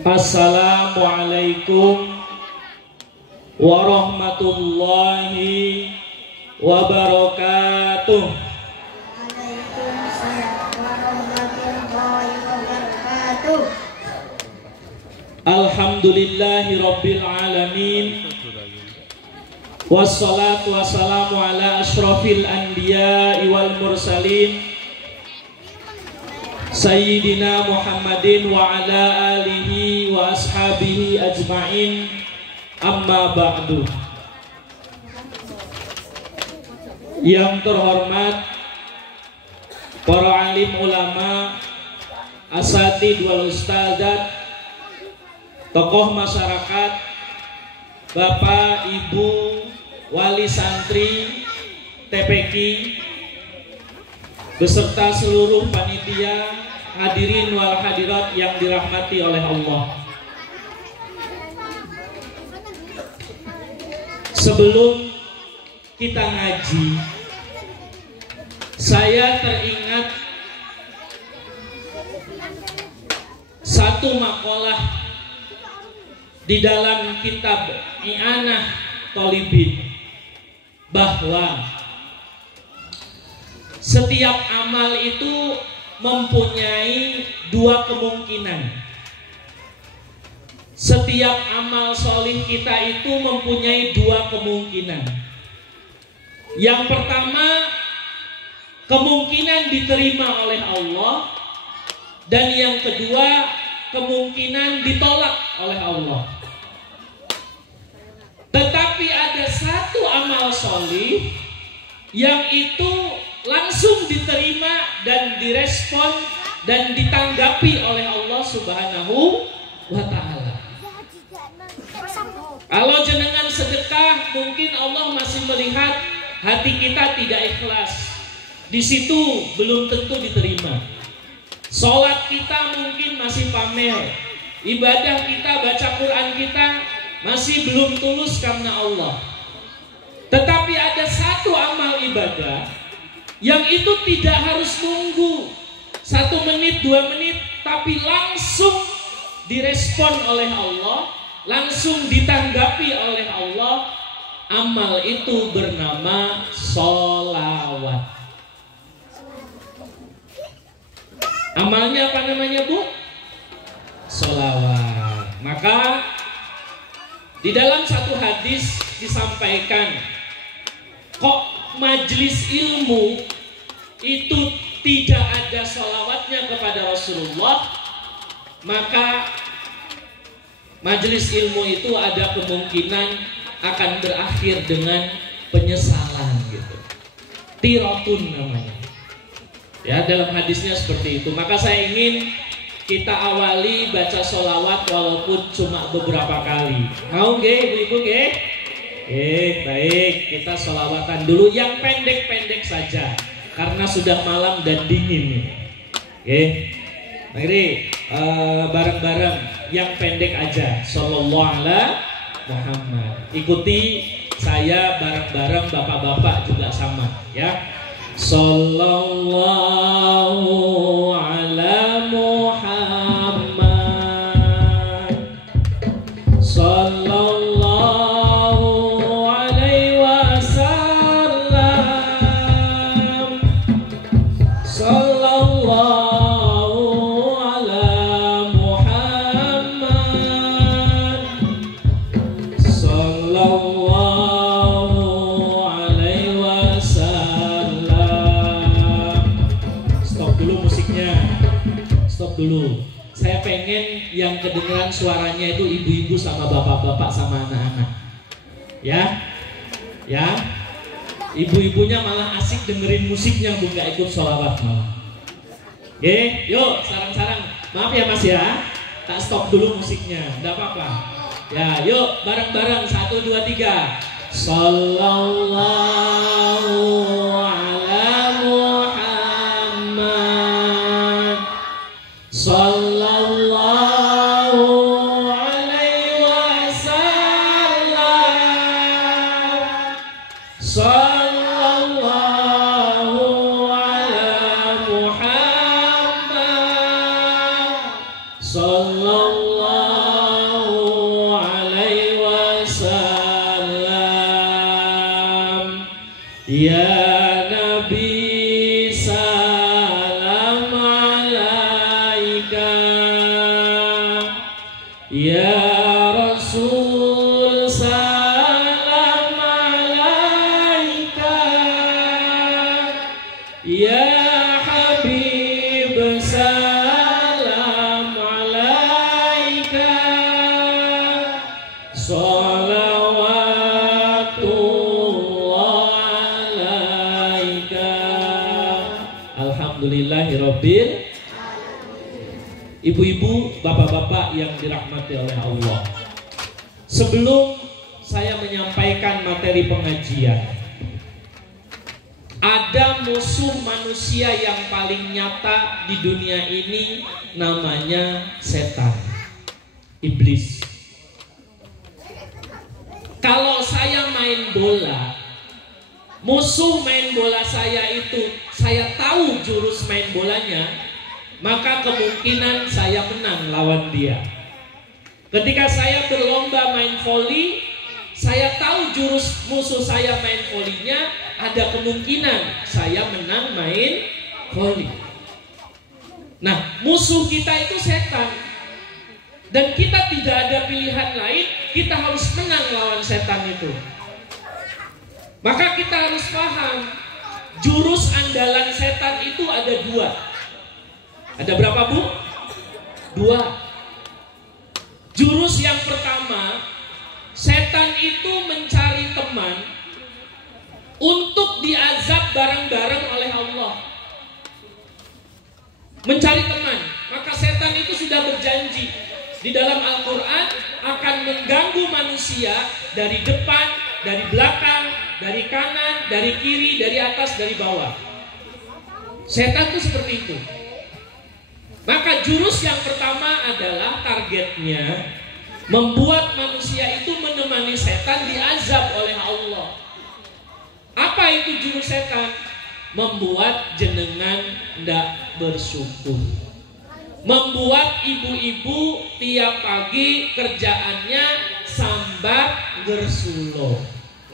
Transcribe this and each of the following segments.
Assalamualaikum warahmatullahi wabarakatuh. Waalaikumsalam warahmatullahi wabarakatuh. Alhamdulillahi rabbil alamin. Wassalatu wassalamu ala asyrafil anbiya wal mursalin Sayyidina Muhammadin wa ala alihi wa ashabihi ajma'in. Amma ba'du. Yang terhormat para alim ulama, asatid wal ustadzat, tokoh masyarakat, bapak, ibu, wali santri, TPQ, beserta seluruh panitia, hadirin wal hadirat yang dirahmati oleh Allah. Sebelum kita ngaji, saya teringat satu makalah di dalam kitab I'anah Thalibin, bahwa setiap amal itu mempunyai dua kemungkinan. Setiap amal solih kita itu mempunyai dua kemungkinan. Yang pertama, kemungkinan diterima oleh Allah, dan yang kedua, kemungkinan ditolak oleh Allah. Tetapi ada satu amal solih yang itu langsung diterima dan direspon dan ditanggapi oleh Allah Subhanahu wa ta'ala. Kalau jenengan sedekah, mungkin Allah masih melihat hati kita tidak ikhlas. Di situ belum tentu diterima. Sholat kita mungkin masih pamer, ibadah kita, baca Quran kita masih belum tulus karena Allah. Tetapi ada satu amal ibadah yang itu tidak harus nunggu 1 menit, 2 menit, tapi langsung direspon oleh Allah, langsung ditanggapi oleh Allah. Amal itu bernama sholawat. Amalnya apa namanya, Bu? Sholawat. Maka di dalam satu hadis disampaikan, kok majelis ilmu itu tidak ada sholawatnya kepada Rasulullah, maka majelis ilmu itu ada kemungkinan akan berakhir dengan penyesalan gitu. Tiratun namanya. Ya, dalam hadisnya seperti itu. Maka saya ingin kita awali baca sholawat walaupun cuma beberapa kali. Mau nggih, ibu-ibu nggih? Baik, kita sholawatan dulu yang pendek-pendek saja karena sudah malam dan dingin. Mari bareng-bareng yang pendek aja. Shallallahu ala Muhammad. Ikuti saya bareng-bareng, bapak-bapak juga sama ya. Sallallahu ala Muhammad. Sallallahu alaihi wasallam. Sallallahu ala Muhammad. Sallallahu dulu. Saya pengen yang kedengeran suaranya itu ibu-ibu sama bapak-bapak sama anak-anak. Ya. Ya. Ibu-ibunya malah asik dengerin musiknya, Bu, nggak ikut sholawat malah. Yuk, sarang-sarang. Maaf ya Mas ya. Tak stop dulu musiknya. Enggak apa-apa. Ya, yuk bareng-bareng 1 2 3. Sallallahu ala Muhammad. Sallallahu alaihi wasallam. Sallallahu ala Muhammad. Ya Nabi salam alaika, ya Rasul salam alaika, ya Habib salam alaika, salawatullah alaika. Alhamdulillahirabbil. Ibu-ibu, bapak-bapak yang dirahmati oleh Allah, sebelum saya menyampaikan materi pengajian, ada musuh manusia yang paling nyata di dunia ini, namanya setan, iblis. Kalau saya main bola, musuh main bola saya itu, saya tahu jurus main bolanya, maka kemungkinan saya menang lawan dia. Ketika saya berlomba main voli, saya tahu jurus musuh saya main volinya, ada kemungkinan saya menang main voli. Nah, musuh kita itu setan, dan kita tidak ada pilihan lain, kita harus menang lawan setan itu. Maka kita harus paham, jurus andalan setan itu ada dua. Ada berapa, Bu? Dua. Jurus yang pertama, setan itu mencari teman untuk diazab bareng-bareng oleh Allah. Mencari teman. Maka setan itu sudah berjanji di dalam Al-Quran akan mengganggu manusia dari depan, dari belakang, dari kanan, dari kiri, dari atas, dari bawah. Setan itu seperti itu. Maka jurus yang pertama adalah targetnya membuat manusia itu menemani setan diazab oleh Allah. Apa itu jurus setan? Membuat jenengan tidak bersyukur. Membuat ibu-ibu tiap pagi kerjaannya sambat gersulo,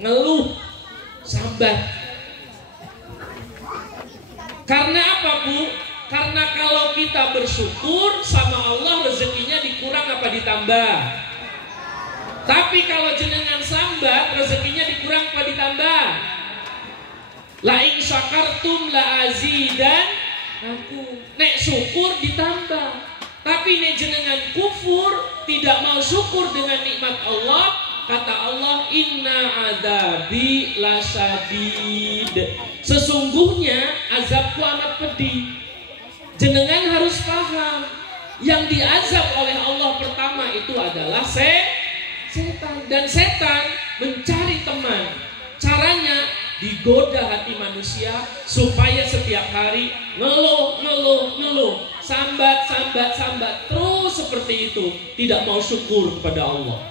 ngeluh, sambat. Karena apa, Bu? Karena kalau kita bersyukur sama Allah, rezekinya dikurang apa ditambah? Tapi kalau jenengan sambat, rezekinya dikurang apa ditambah? La in syakartum la azidan aku. Nek syukur ditambah. Tapi nek jenengan kufur, tidak mau syukur dengan nikmat Allah, kata Allah, inna adzabi lasyadid. Sesungguhnya azabku amat pedih. Jenengan harus paham, yang diazab oleh Allah pertama itu adalah setan. Dan setan mencari teman. Caranya digoda hati manusia supaya setiap hari ngeluh, sambat, terus seperti itu, tidak mau syukur kepada Allah.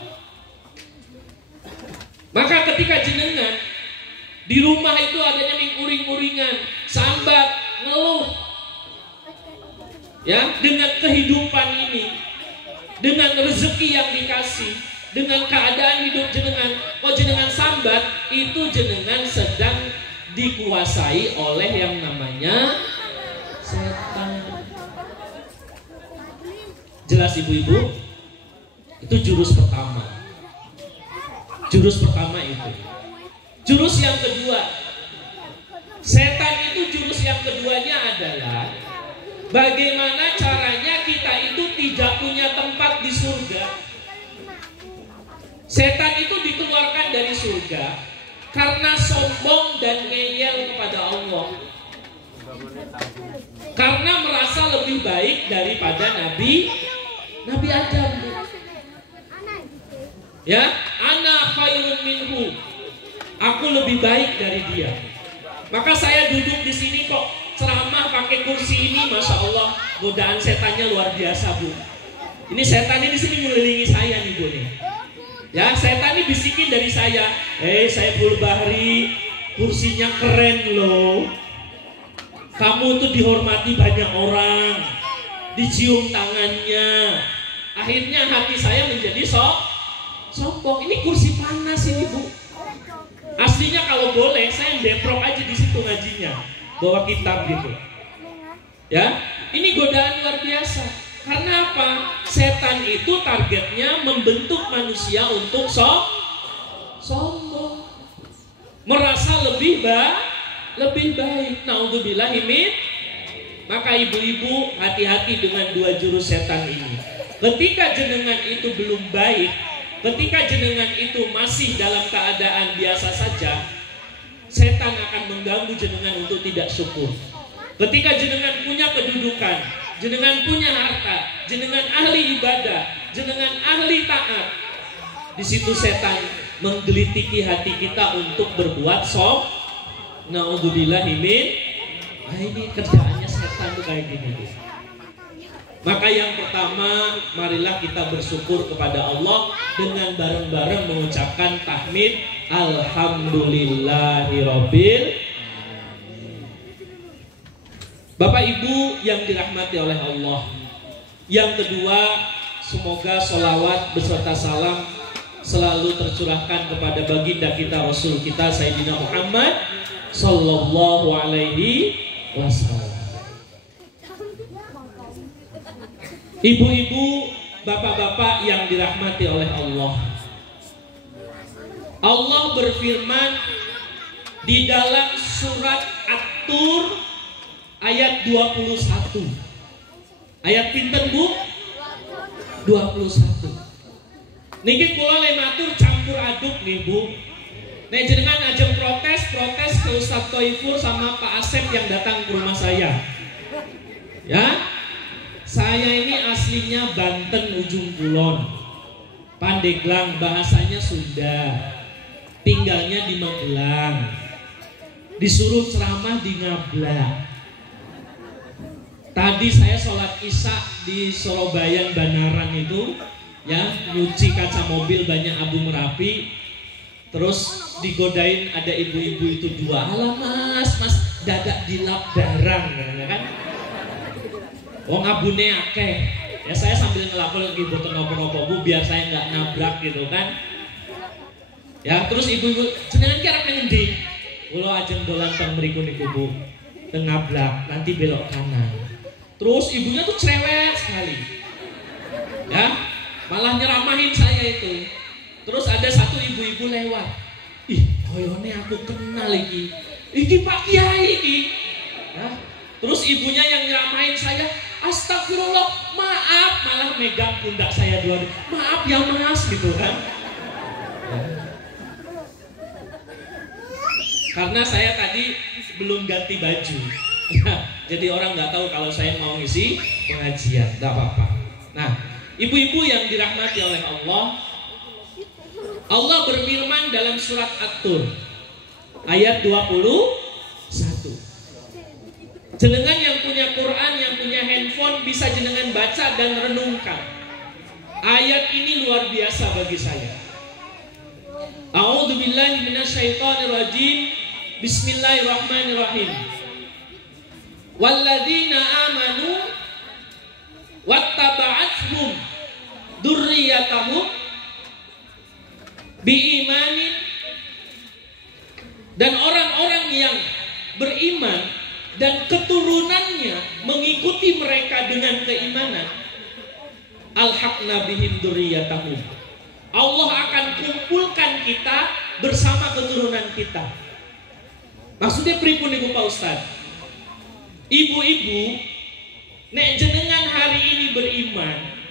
Maka ketika jenengan di rumah itu adanya uring-uringan, sambat, ngeluh, ya, dengan kehidupan ini, dengan rezeki yang dikasih, dengan keadaan hidup jenengan, jenengan sambat, itu jenengan sedang dikuasai oleh yang namanya setan. Jelas ibu-ibu? Itu jurus pertama. Jurus pertama itu. Jurus yang kedua, setan itu jurus yang keduanya adalah bagaimana caranya kita itu tidak punya tempat di surga. Setan itu dikeluarkan dari surga karena sombong dan ngeyel kepada Allah, karena merasa lebih baik daripada Nabi Adam. Ya, ana khairun minhu, aku lebih baik dari dia. Maka saya duduk di sini kok ceramah pakai kursi ini, masya Allah, godaan setannya luar biasa, Bu. Ini setan ini di sini mengelilingi saya nih, Bu nih. Ya, setan ini bisikin dari saya, Saiful Bahri, kursinya keren loh. Kamu tuh dihormati banyak orang, dicium tangannya. Akhirnya hati saya menjadi sombong. Ini kursi panas ini, Bu. Aslinya kalau boleh saya deprok aja di situ ngajinya, bawa kitab gitu. Ya, ini godaan luar biasa. Karena apa? Setan itu targetnya membentuk manusia untuk sombong, merasa lebih baik. Naudzubillahi min. Maka ibu-ibu hati-hati dengan dua jurus setan ini. Ketika jenengan itu belum baik, ketika jenengan itu masih dalam keadaan biasa saja, setan akan mengganggu jenengan untuk tidak syukur. Ketika jenengan punya kedudukan, jenengan punya harta, jenengan ahli ibadah, jenengan ahli taat, di situ setan menggelitiki hati kita untuk berbuat naudzubillahi min. Nah, ini kerjaannya setan tuh kayak gini. Maka yang pertama, marilah kita bersyukur kepada Allah dengan bareng-bareng mengucapkan tahmid alhamdulillahirabbil. Bapak Ibu yang dirahmati oleh Allah. Yang kedua, semoga sholawat beserta salam selalu tercurahkan kepada baginda kita, Rasul kita Sayyidina Muhammad sallallahu alaihi wasallam. Ibu-ibu, bapak-bapak yang dirahmati oleh Allah. Allah berfirman di dalam surat At-Tur ayat 21. Ayat pinten Bu? 21. Niki kula le matur campur aduk nih Bu. Nek jenengan ajeng protes ke Ustadz Toifur sama Pak Asep yang datang ke rumah saya. Ya, saya ini aslinya Banten ujung kulon, Pandeglang, bahasanya Sunda, tinggalnya di Magelang, disuruh ceramah di Ngablak. Tadi saya sholat isya di Surabaya Banaran itu, ya, nyuci kaca mobil banyak abu Merapi. Terus digodain ada ibu-ibu itu dua, alah mas dadak dilap barang, kan? Wong abune akeh. Ya saya sambil ngelapor lagi boten nopo-nopo Bu biar saya nggak nabrak gitu kan. Ya terus ibu-ibu jenengan ki arep ngendi? Kula ajeng dolan teng mriku niku Bu. Teng Ngablak, nanti belok kanan. Terus ibunya tuh cerewet sekali. Ya, malah nyeramahin saya itu. Terus ada satu ibu-ibu lewat. Ih, koyone aku kenal iki. Iki Pak Kiai iki. Ya. Terus ibunya yang nyeramahin saya, astagfirullah, maaf, malah megang pundak saya dua. Maaf ya Mas gitu kan. Ya. Karena saya tadi belum ganti baju. Jadi orang nggak tahu kalau saya mau ngisi pengajian, nggak apa-apa. Nah, ibu-ibu yang dirahmati oleh Allah, Allah berfirman dalam surat At-Tur ayat 21. Jenengan yang punya Quran, yang punya handphone bisa jenengan baca dan renungkan. Ayat ini luar biasa bagi saya. A'udzubillahi minasyaitonirrajim. Bismillahirrahmanirrahim. Walladzina amanu wattaba'athum dzurriyyatahum biimanin, dan orang-orang yang beriman dan keturunannya mengikuti mereka dengan keimanan, alhaqna bihim dzurriyyatahum, Allah akan kumpulkan kita bersama keturunan kita. Maksudnya pripun niku Pak Ustaz? Ibu-ibu, nek jenengan hari ini beriman,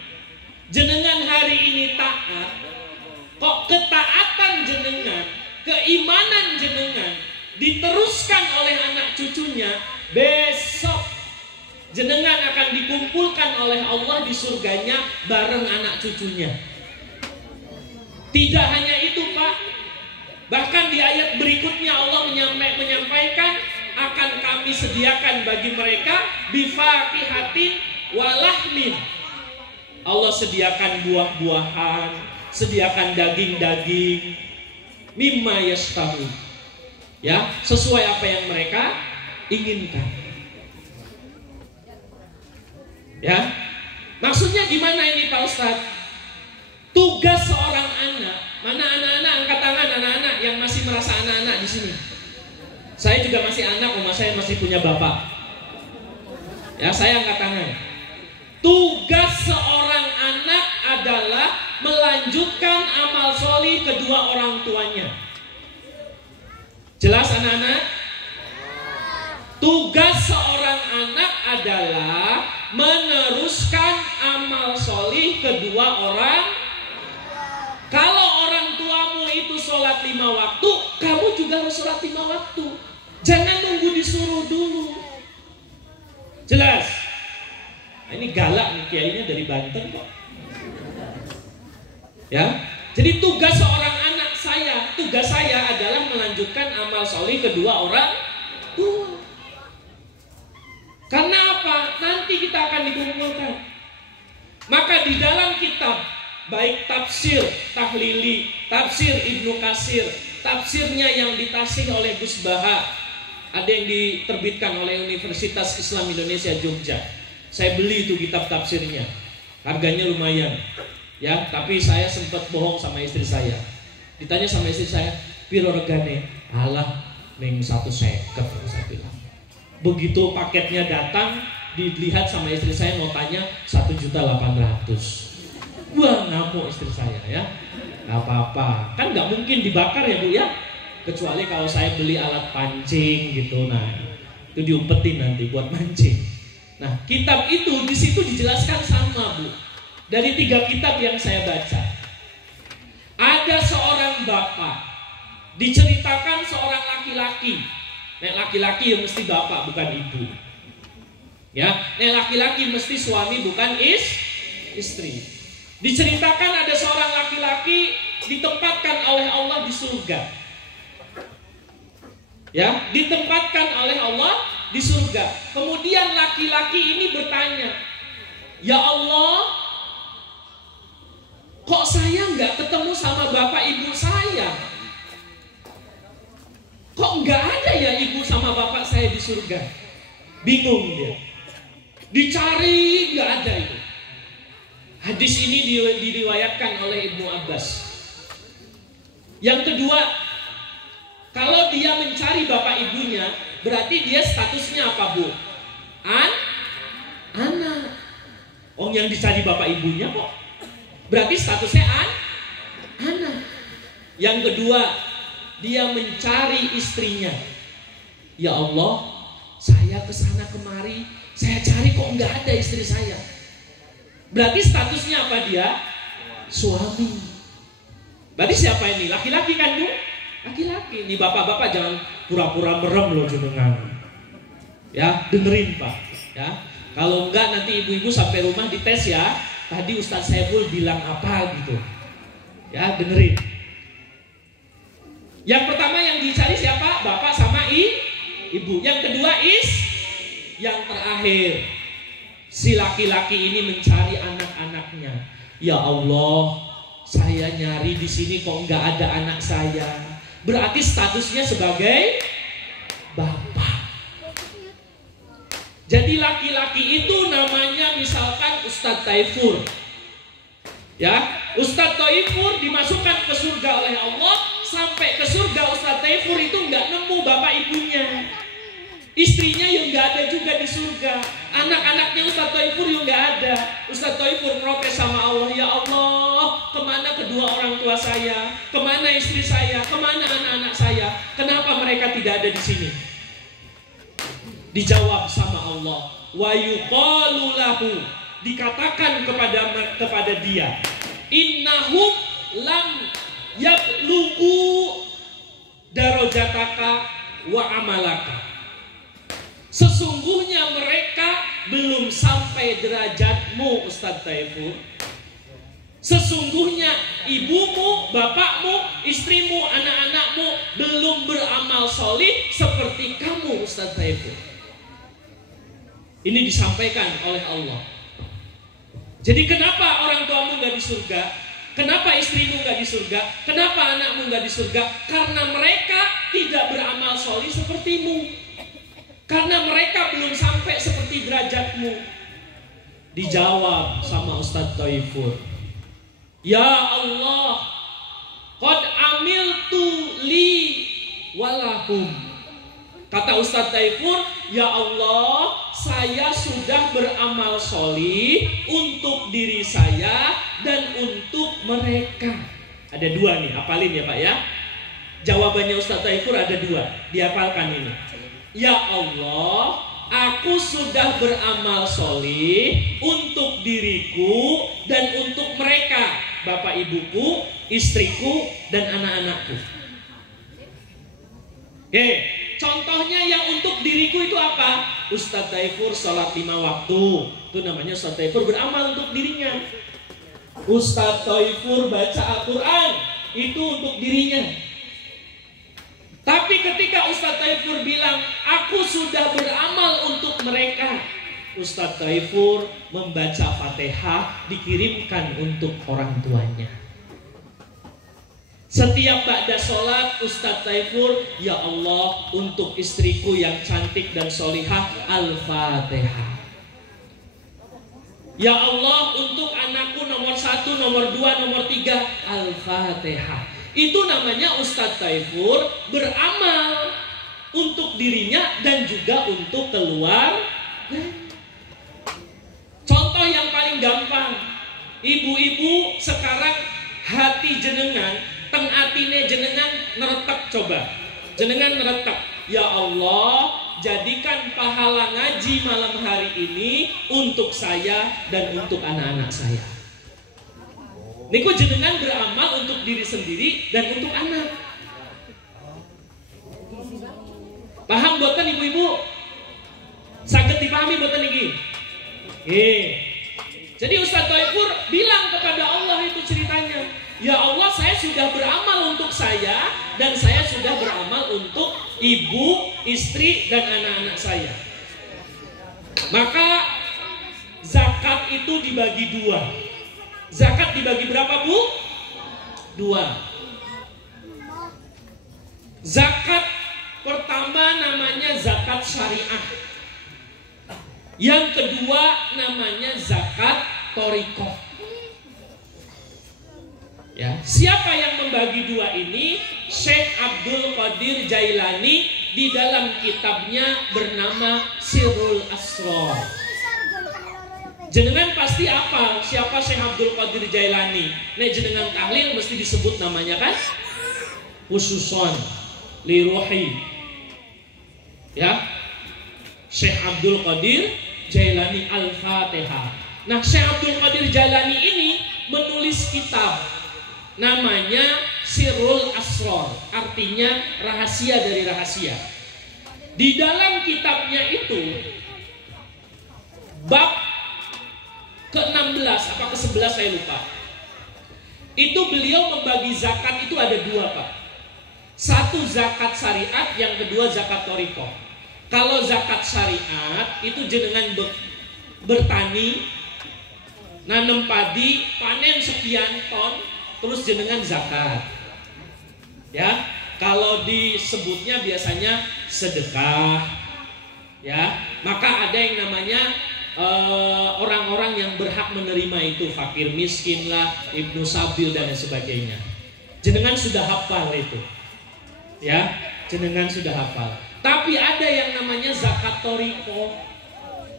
jenengan hari ini taat, kok ketaatan jenengan, keimanan jenengan diteruskan oleh anak cucunya, besok jenengan akan dikumpulkan oleh Allah di surganya bareng anak cucunya. Tidak hanya itu Pak, bahkan di ayat berikutnya Allah menyampaikan akan kami sediakan bagi mereka bifaqihatin walahmin. Allah sediakan buah-buahan, sediakan daging-daging, mimma yashtahu, ya, sesuai apa yang mereka inginkan. Ya, maksudnya gimana ini Pak Ustadz? Tugas seorang anak, mana anak-anak angkat tangan, anak-anak yang masih merasa merasa anak-anak di sini. Saya juga masih anak, rumah saya masih punya bapak. Ya, saya angkat tangan. Tugas seorang anak adalah melanjutkan amal solih kedua orang tuanya. Jelas anak-anak? Tugas seorang anak adalah meneruskan amal solih kedua orang. Kalau orang tuamu itu sholat 5 waktu, kamu juga harus sholat 5 waktu. Jangan nunggu disuruh dulu. Jelas? Nah, ini galak nih kiainya dari Banten kok. Ya, jadi tugas seorang anak tugas saya adalah melanjutkan amal solih kedua orang tua. Karena apa? Nanti kita akan dikumpulkan. Maka di dalam kitab, baik tafsir Tahlili, tafsir Ibnu Katsir, tafsirnya yang ditasih oleh Gus Baha, ada yang diterbitkan oleh Universitas Islam Indonesia Jogja. Saya beli itu kitab tafsirnya, harganya lumayan, ya. Tapi saya sempat bohong sama istri saya. Ditanya sama istri saya, piro regane? Alah, meng 150, saya bilang. Begitu paketnya datang, dilihat sama istri saya, mau tanya 1.800.000. Wah, ngamuk istri saya ya. Gak apa-apa, kan nggak mungkin dibakar ya Bu ya. Kecuali kalau saya beli alat pancing gitu, nah itu diumpetin nanti buat mancing. Nah, kitab itu di situ dijelaskan sama Bu. Dari 3 kitab yang saya baca, ada seorang bapak, diceritakan seorang laki-laki. Nek laki-laki yang mesti bapak bukan ibu. Ya, nek laki-laki mesti suami bukan istri. Diceritakan ada seorang laki-laki ditempatkan oleh Allah di surga. Ya, ditempatkan oleh Allah di surga. Kemudian laki-laki ini bertanya, "Ya Allah, kok saya nggak ketemu sama bapak ibu saya? Kok nggak ada ya ibu sama bapak saya di surga?" Bingung dia. Dicari nggak ada itu. Hadis ini diriwayatkan oleh Ibnu Abbas. Yang kedua, kalau dia mencari bapak ibunya, berarti dia statusnya apa Bu? Anak. Oh, yang dicari bapak ibunya kok berarti statusnya anak. Yang kedua, dia mencari istrinya. Ya Allah, saya kesana kemari, saya cari kok nggak ada istri saya. Berarti statusnya apa dia? Suami. Berarti siapa ini? Laki-laki kan Bu? Laki-laki. Ini bapak-bapak jangan pura-pura merem loh jenengan. Ya, dengerin Pak. Ya, kalau enggak nanti ibu-ibu sampai rumah dites ya. Tadi Ustadz Saiful bilang apa gitu. Ya, dengerin. Yang pertama yang dicari siapa? Bapak sama ibu. Yang kedua yang terakhir, si laki-laki ini mencari anak-anaknya. Ya Allah, saya nyari di sini kok nggak ada anak saya. Berarti statusnya sebagai bapak. Jadi laki-laki itu namanya misalkan Ustadz Taifur. Ya, Ustadz Taifur dimasukkan ke surga oleh Allah. Sampai ke surga Ustadz Taifur itu nggak nemu bapak ibunya. Istrinya yang nggak ada juga di surga. Anak-anaknya Ustadz Taifur yang nggak ada. Ustadz Taifur protes sama Allah, ya Allah, kemana kedua orang tua saya? Kemana istri saya? Kemana anak-anak saya? Kenapa mereka tidak ada di sini? Dijawab sama Allah, wa yuqalu lahu, dikatakan kepada dia, innahum lam yablugu darajataka wa amalaka. Sesungguhnya mereka belum sampai derajatmu Ustadz Taifur. Sesungguhnya ibumu, bapakmu, istrimu, anak-anakmu belum beramal solih seperti kamu Ustadz Taifur. Ini disampaikan oleh Allah. Jadi kenapa orang tuamu gak di surga? Kenapa istrimu gak di surga? Kenapa anakmu gak di surga? Karena mereka tidak beramal solih sepertimu. Karena mereka belum sampai seperti derajatmu. Dijawab sama Ustadz Taifur, ya Allah, qad amiltu li walahum. Kata Ustadz Taifur, ya Allah, saya sudah beramal solih untuk diri saya dan untuk mereka. Ada dua nih, hafalin ya Pak ya. Jawabannya Ustadz Taifur ada dua, dihafalkan ini. Ya Allah, aku sudah beramal solih untuk diriku dan untuk mereka, bapak ibuku, istriku, dan anak-anakku. Contohnya yang untuk diriku itu apa? Ustadz Taifur sholat 5 waktu. Itu namanya Ustadz Taifur beramal untuk dirinya. Ustadz Taifur baca Al-Quran. Itu untuk dirinya. Tapi ketika Ustadz Taifur bilang, aku sudah beramal untuk mereka, Ustadz Taifur membaca Fatihah dikirimkan untuk orang tuanya. Setiap ba'da sholat Ustadz Taifur, ya Allah, untuk istriku yang cantik dan solihah, Al-Fatihah. Ya Allah, untuk anakku nomor 1, nomor 2, nomor 3, Al-Fatihah. Itu namanya Ustadz Taifur beramal untuk dirinya dan juga untuk keluarga. Contoh yang paling gampang, ibu-ibu sekarang hati jenengan, teng atine jenengan neretek, coba jenengan neretek, ya Allah, jadikan pahala ngaji malam hari ini untuk saya dan untuk anak-anak saya. Niku jenengan beramal untuk diri sendiri dan untuk anak. Paham boten ibu-ibu? Saged dipahami boten niki? Jadi Ustadz Taifur bilang kepada Allah itu ceritanya, ya Allah, saya sudah beramal untuk saya dan saya sudah beramal untuk ibu, istri, dan anak-anak saya. Maka zakat itu dibagi dua. Zakat dibagi berapa, Bu? Dua. Zakat pertama namanya zakat syariah. Yang kedua namanya zakat thariqah. Ya, siapa yang membagi dua ini? Syekh Abdul Qadir Jailani di dalam kitabnya bernama Sirrul Asrar. Jenengan pasti apa siapa Syekh Abdul Qadir Jailani? Nek jenengan tahlil mesti disebut namanya kan? Khususon li ruhi. Ya. Syekh Abdul Qadir Jailani Al-Fatihah. Nah, Syekh Abdul Qadir Jailani ini menulis kitab namanya Sirrul Asrar, artinya rahasia dari rahasia. Di dalam kitabnya itu bab ke-16 apa ke-11 saya lupa. Itu beliau membagi zakat itu ada dua, Pak. Satu zakat syariat, yang kedua zakat thariqah. Kalau zakat syariat itu jenengan bertani, nanam padi, panen sekian ton, terus jenengan zakat. Ya, kalau disebutnya biasanya sedekah. Ya, maka ada yang namanya orang-orang yang berhak menerima itu, fakir miskin lah, ibnu sabil dan sebagainya. Jenengan sudah hafal itu. Ya, jenengan sudah hafal. Tapi ada yang namanya zakat thariqah.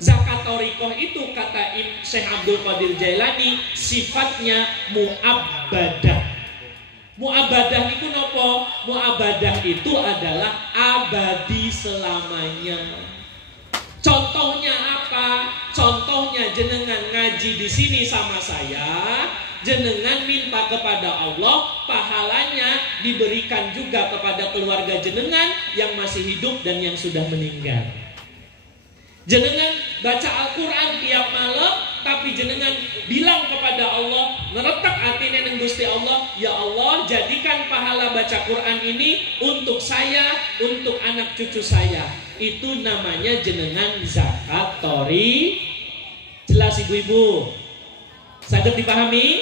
Zakat thariqah itu kata Syekh Abdul Qadir Jailani sifatnya mu'abbadah. Mu'abbadah itu nopo? Mu'abbadah itu adalah abadi selamanya. Contohnya apa? Contohnya jenengan ngaji di sini sama saya, jenengan minta kepada Allah, pahalanya diberikan juga kepada keluarga jenengan yang masih hidup dan yang sudah meninggal. Jenengan baca Al-Quran tiap malam, tapi jenengan bilang kepada Allah, meretak hatinya nang Gusti Allah, ya Allah, jadikan pahala baca Quran ini untuk saya, untuk anak cucu saya. Itu namanya jenengan zakat thariqah. Jelas ibu-ibu? Saged dipahami?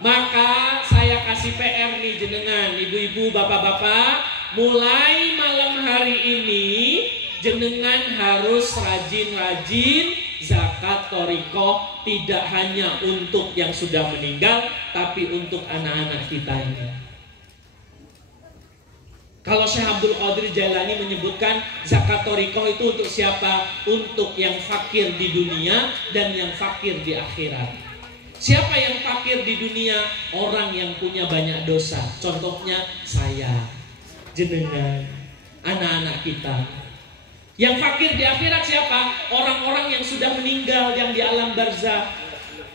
Maka saya kasih PR nih jenengan, ibu-ibu, bapak-bapak, mulai malam hari ini jenengan harus rajin-rajin zakat thariqah, tidak hanya untuk yang sudah meninggal, tapi untuk anak-anak kita ini. Kalau Syekh Abdul Qadir Jailani menyebutkan zakat thariqah itu untuk siapa? Untuk yang fakir di dunia dan yang fakir di akhirat. Siapa yang fakir di dunia? Orang yang punya banyak dosa. Contohnya saya, jenengan, anak-anak kita. Yang fakir di akhirat siapa? Orang-orang yang sudah meninggal, yang di alam barzakh.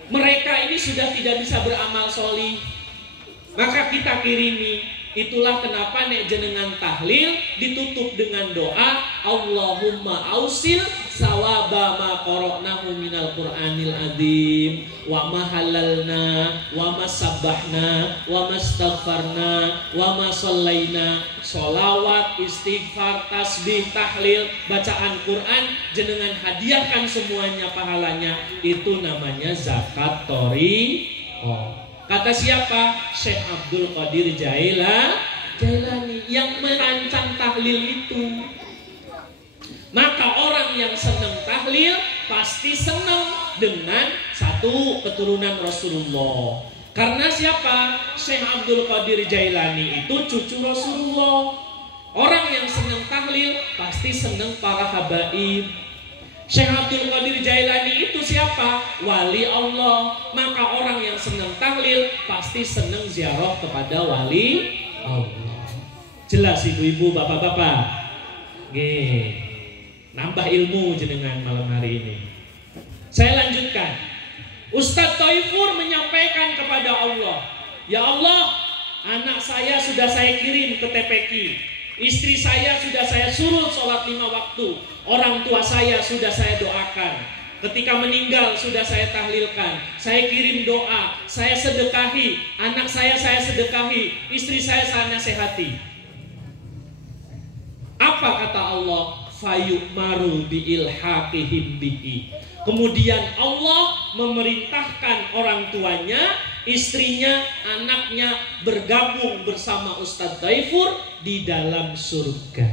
Mereka ini sudah tidak bisa beramal sholih, maka kita kirimi. Itulah kenapa nek jenengan tahlil ditutup dengan doa Allahumma ausil sawaba ma qara'nahu minal Qur'anil azim wa ma halalna wa ma sabbahna wa ma astaghfarna wa ma shallaina. Sholawat, istighfar, tasbih, tahlil, bacaan Quran jenengan hadiahkan semuanya pahalanya. Itu namanya zakat thariqah. Kata siapa? Syekh Abdul Qadir Jailani yang merancang tahlil itu. Maka orang yang senang tahlil pasti senang dengan satu keturunan Rasulullah. Karena siapa? Syekh Abdul Qadir Jailani itu cucu Rasulullah. Orang yang senang tahlil pasti senang para habaib. Syekh Abdul Qadir Jailani itu siapa? Wali Allah. Maka orang yang senang tahlil pasti senang ziarah kepada wali Allah. Jelas ibu-ibu, bapak-bapak? Nggih. Nambah ilmu jenengan malam hari ini. Saya lanjutkan. Ustadz Thaifur menyampaikan kepada Allah, ya Allah, anak saya sudah saya kirim ke TPQ. Istri saya sudah saya suruh sholat 5 waktu. Orang tua saya sudah saya doakan. Ketika meninggal sudah saya tahlilkan. Saya kirim doa. Saya sedekahi. Anak saya sedekahi. Istri saya nasihati. Apa kata Allah? Fayu'maru bi'ilhaqihim bihi. Kemudian Allah memerintahkan orang tuanya, istrinya, anaknya bergabung bersama Ustadz Thaifur di dalam surga.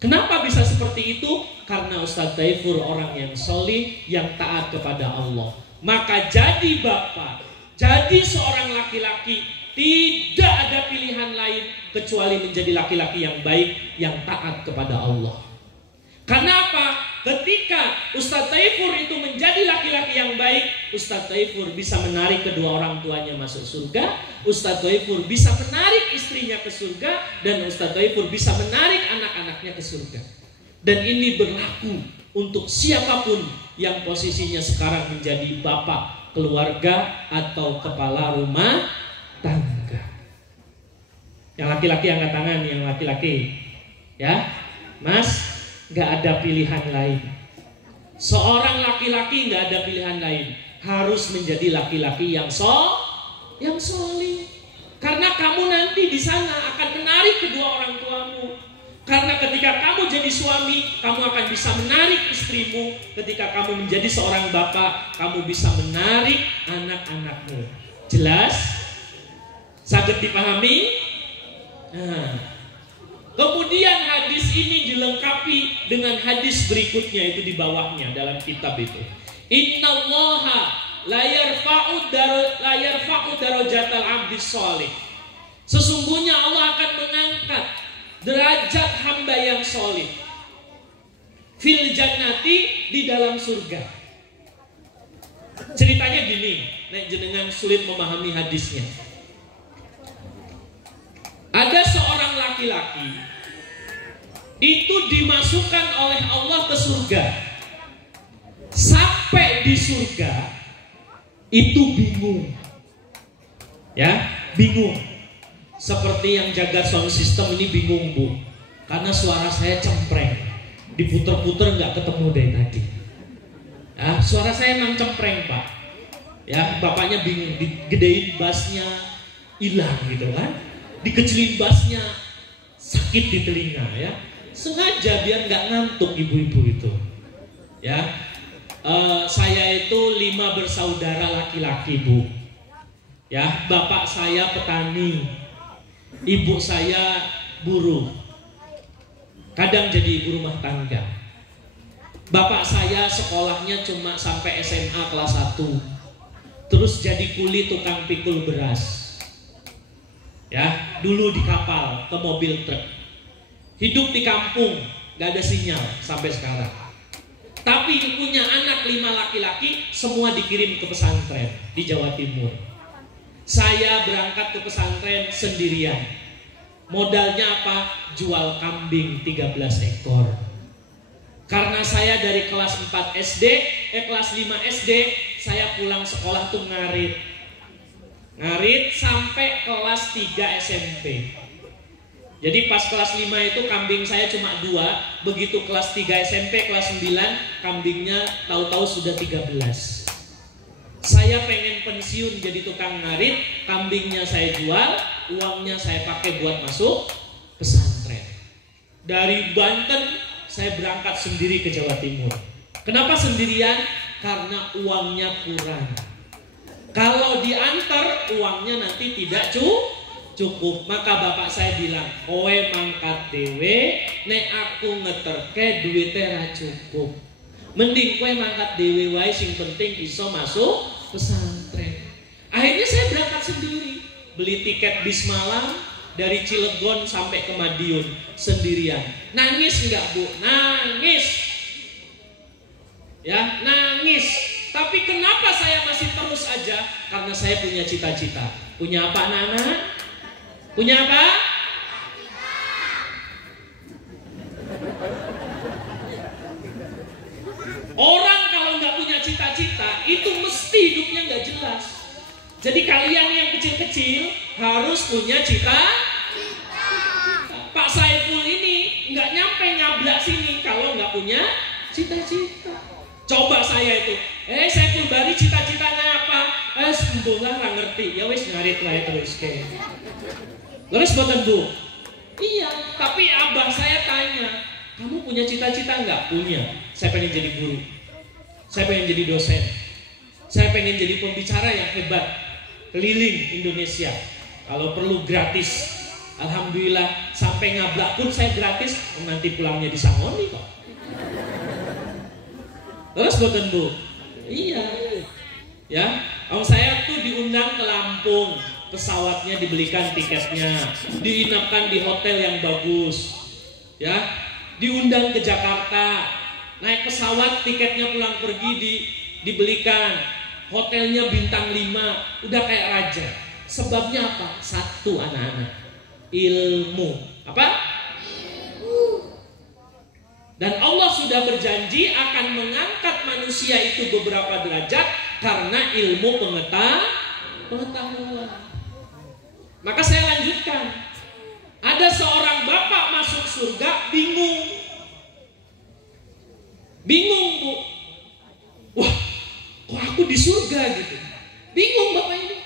Kenapa bisa seperti itu? Karena Ustadz Thaifur orang yang sholih, yang taat kepada Allah. Maka jadi bapak, jadi seorang laki-laki, tidak ada pilihan lain kecuali menjadi laki-laki yang baik, yang taat kepada Allah. Karena apa? Ketika Ustadz Thaifur itu menjadi laki-laki yang baik, Ustadz Thaifur bisa menarik kedua orang tuanya masuk surga, Ustadz Thaifur bisa menarik istrinya ke surga, dan Ustadz Thaifur bisa menarik anak-anaknya ke surga. Dan ini berlaku untuk siapapun yang posisinya sekarang menjadi bapak keluarga atau kepala rumah tangga. Yang laki-laki angkat tangan, yang laki-laki, ya, Mas. Gak ada pilihan lain. Seorang laki-laki gak ada pilihan lain. Harus menjadi laki-laki yang sholih. Karena kamu nanti di sana akan menarik kedua orang tuamu. Karena ketika kamu jadi suami, kamu akan bisa menarik istrimu. Ketika kamu menjadi seorang bapak, kamu bisa menarik anak-anakmu. Jelas? Saged dipahami? Nah, kemudian hadis ini dilengkapi dengan hadis berikutnya, itu di bawahnya dalam kitab itu. Innallaha la yarfa'u darajatal 'abdis sholih. Sesungguhnya Allah akan mengangkat derajat hamba yang sholih fil jannati, di dalam surga. Ceritanya gini, nek jenengan sulit memahami hadisnya. Ada seorang laki-laki itu dimasukkan oleh Allah ke surga. Sampai di surga itu bingung. Ya, bingung. Seperti yang jaga sound system ini bingung, Bu. Karena suara saya cempreng. Diputer-puter nggak ketemu dari tadi. Ya, suara saya emang cempreng, Pak. Ya, bapaknya bingung, digedein bassnya hilang gitu kan. Dikecilin bassnya, sakit di telinga, ya. Sengaja biar nggak ngantuk ibu-ibu itu. Ya, saya itu 5 bersaudara laki-laki, Bu. Ya, bapak saya petani, ibu saya buruh. Kadang jadi ibu rumah tangga. Bapak saya sekolahnya cuma sampai SMA kelas 1. Terus jadi kuli tukang pikul beras. Ya, dulu di kapal ke mobil truk. Hidup di kampung, gak ada sinyal sampai sekarang. Tapi punya anak 5 laki-laki, semua dikirim ke pesantren di Jawa Timur. Saya berangkat ke pesantren sendirian. Modalnya apa? Jual kambing 13 ekor. Karena saya dari kelas 4 SD, kelas 5 SD, saya pulang sekolah tuh ngarit sampai kelas 3 SMP. Jadi pas kelas 5 itu kambing saya cuma 2. Begitu kelas 3 SMP, kelas 9, kambingnya tahu-tahu sudah 13. Saya pengen pensiun jadi tukang ngarit, kambingnya saya jual, uangnya saya pakai buat masuk pesantren. Dari Banten saya berangkat sendiri ke Jawa Timur. Kenapa sendirian? Karena uangnya kurang. Kalau diantar uangnya nanti tidak cukup. Maka bapak saya bilang, kowe mangkat dewe, nek aku ngeterke duitnya ra cukup. Mending kowe mangkat dewe wae, sing penting iso masuk pesantren. Akhirnya saya berangkat sendiri, beli tiket bis malam dari Cilegon sampai ke Madiun sendirian. Nangis enggak, Bu? Nangis. Ya, nangis. Tapi kenapa saya masih terus aja? Karena saya punya cita-cita. Punya apa anak-anak? Punya apa? Orang kalau nggak punya cita-cita, itu mesti hidupnya nggak jelas. Jadi kalian yang kecil-kecil harus punya cita-cita. Pak Saiful ini nggak nyampe nyablak sini kalau nggak punya cita-cita. Coba saya itu, Saiful Bari cita-citanya apa? Sembuhlah nggak ngerti. Ya wis ngarit lah terus kayak. Terus boten Bu? Iya, tapi abah saya tanya, kamu punya cita-cita nggak? Punya. Saya pengen jadi guru. Saya pengen jadi dosen. Saya pengen jadi pembicara yang hebat, keliling Indonesia. Kalau perlu gratis. Alhamdulillah sampai ngablak pun saya gratis. Nanti pulangnya disangoni kok. Terus boten Bu? Iya. Ya, saya tuh diundang ke Lampung. Pesawatnya dibelikan tiketnya, diinapkan di hotel yang bagus, ya, diundang ke Jakarta, naik pesawat, tiketnya pulang pergi dibelikan, hotelnya bintang 5, udah kayak raja. Sebabnya apa? Satu anak-anak, ilmu. Apa? Dan Allah sudah berjanji akan mengangkat manusia itu beberapa derajat karena ilmu pengetahuan. Maka saya lanjutkan. Ada seorang bapak masuk surga bingung. Bingung, Bu. Wah, kok aku di surga gitu. Bingung bapak ini.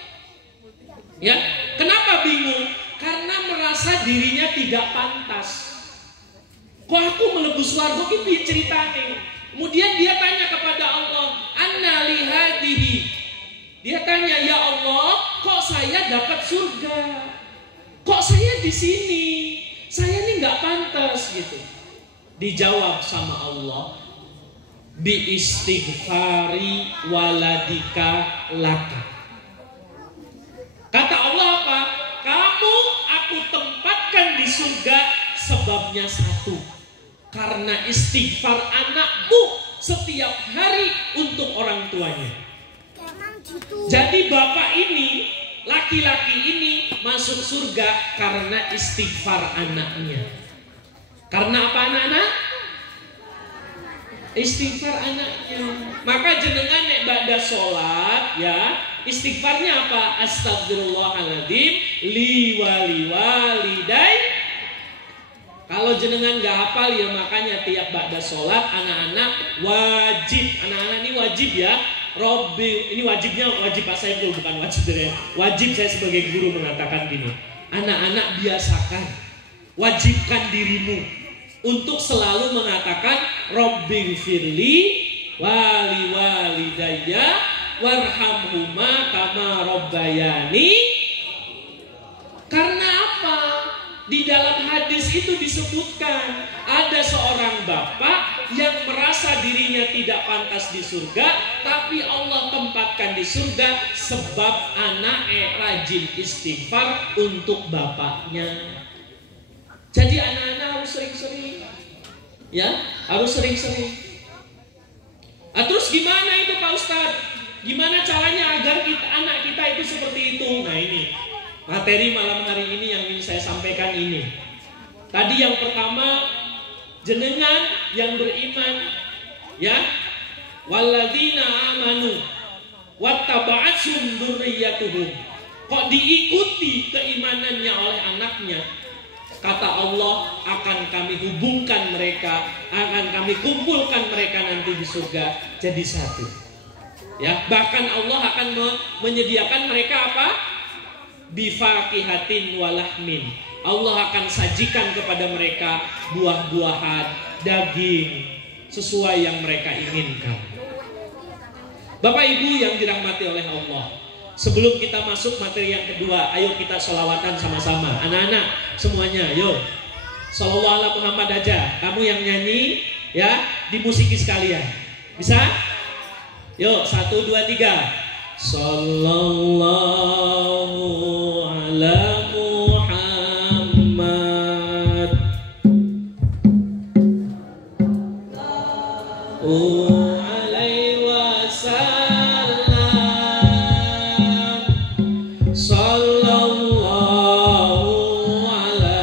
Ya, kenapa bingung? Karena merasa dirinya tidak pantas. Kok aku melebu surga gitu ceritanya. Kemudian dia tanya kepada Allah, "Anna li hadihi." Dia tanya, "Ya Allah, kok saya dapat surga? Kok saya di sini? Saya ini nggak pantas gitu." Dijawab sama Allah, "Bi istighfari waladika laka." Kata Allah apa? Kamu aku tempatkan di surga sebabnya satu. Karena istighfar anakmu setiap hari untuk orang tuanya. Jadi bapak ini, laki-laki ini masuk surga karena istighfar anaknya. Karena apa anak-anak? Istighfar anaknya. Maka jenengan nek ba'da sholat ya, istighfarnya apa? Astagfirullahaladzim li wali walidai. Kalau jenengan gak hafal ya makanya tiap ba'da sholat anak-anak wajib. Anak-anak ini wajib ya. Robbi, ini wajibnya wajib Pak Saiful, bukan wajib dari wajib. Saya sebagai guru mengatakan gini, anak-anak biasakan, wajibkan dirimu untuk selalu mengatakan Robbi firli wali walidayya warhamhuma kama robbayani. Karena apa? Di dalam hadis itu disebutkan ada seorang bapak yang merasa dirinya tidak pantas di surga, tapi Allah tempatkan di surga sebab anaknya rajin istighfar untuk bapaknya. Jadi anak-anak harus sering-sering, ya, harus sering-sering. Terus gimana itu Pak Ustadz? Gimana caranya agar anak kita itu seperti itu? Nah ini materi malam hari ini yang ingin saya sampaikan ini. Tadi yang pertama, jenengan yang beriman, ya, walladzina amanu wattaba'athum dzurriyyatuhum. Kok diikuti keimanannya oleh anaknya? Kata Allah, akan kami hubungkan mereka, akan kami kumpulkan mereka nanti di surga jadi satu. Ya, bahkan Allah akan menyediakan mereka apa? Bifaqihatin walahmin. Allah akan sajikan kepada mereka buah-buahan, daging sesuai yang mereka inginkan. Bapak Ibu yang dirahmati oleh Allah, sebelum kita masuk materi yang kedua, ayo kita sholawatan sama-sama. Anak-anak semuanya, yuk sholawat ala Muhammad aja. Kamu yang nyanyi, ya, dimusiki sekalian. Bisa? Yuk, 1, 2, 3. Sallallahu ala Muhammad alaihi wasallam. Sallallahu ala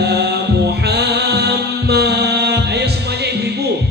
Muhammad. Ayo semuanya ibu-ibu.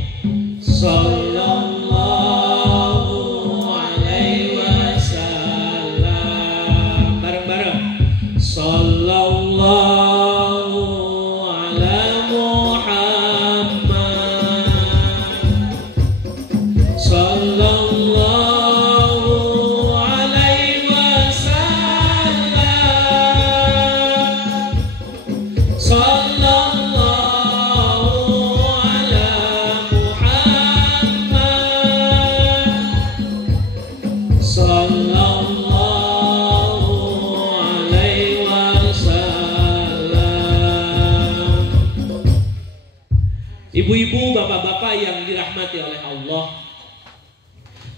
Ibu-ibu, bapak-bapak yang dirahmati oleh Allah,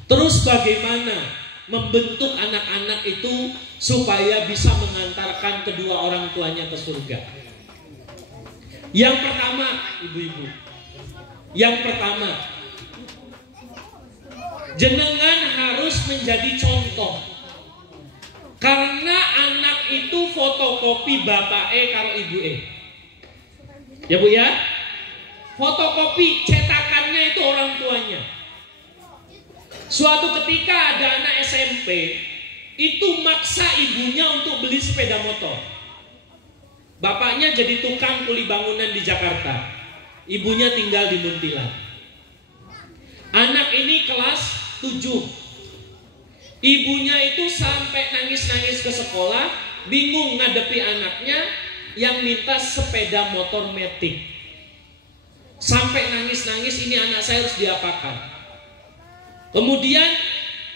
terus bagaimana membentuk anak-anak itu supaya bisa mengantarkan kedua orang tuanya ke surga? Yang pertama, ibu-ibu, yang pertama, jenengan harus menjadi contoh. Karena anak itu fotokopi bapake karo ibuke. Ya Bu ya? Fotokopi cetakannya itu orang tuanya. Suatu ketika ada anak SMP, itu maksa ibunya untuk beli sepeda motor. Bapaknya jadi tukang kuli bangunan di Jakarta, ibunya tinggal di Muntilan. Anak ini kelas 7. Ibunya itu sampai nangis-nangis ke sekolah, bingung ngadepi anaknya yang minta sepeda motor metik. Sampai nangis-nangis, ini anak saya harus diapakan. Kemudian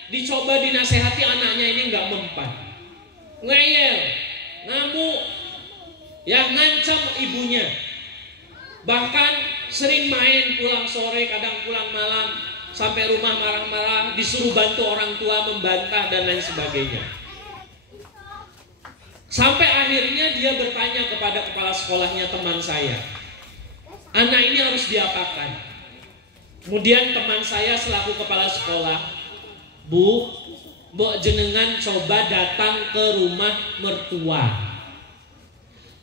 dicoba dinasehati, anaknya ini nggak mempan, ngeyel, ngamuk, ya, ngancam ibunya. Bahkan sering main pulang sore, kadang pulang malam, sampai rumah marah-marah, disuruh bantu orang tua membantah dan lain sebagainya. Sampai akhirnya dia bertanya kepada kepala sekolahnya, teman saya, anak ini harus diapakan? Kemudian teman saya selaku kepala sekolah, Bu, mbok jenengan coba datang ke rumah mertua.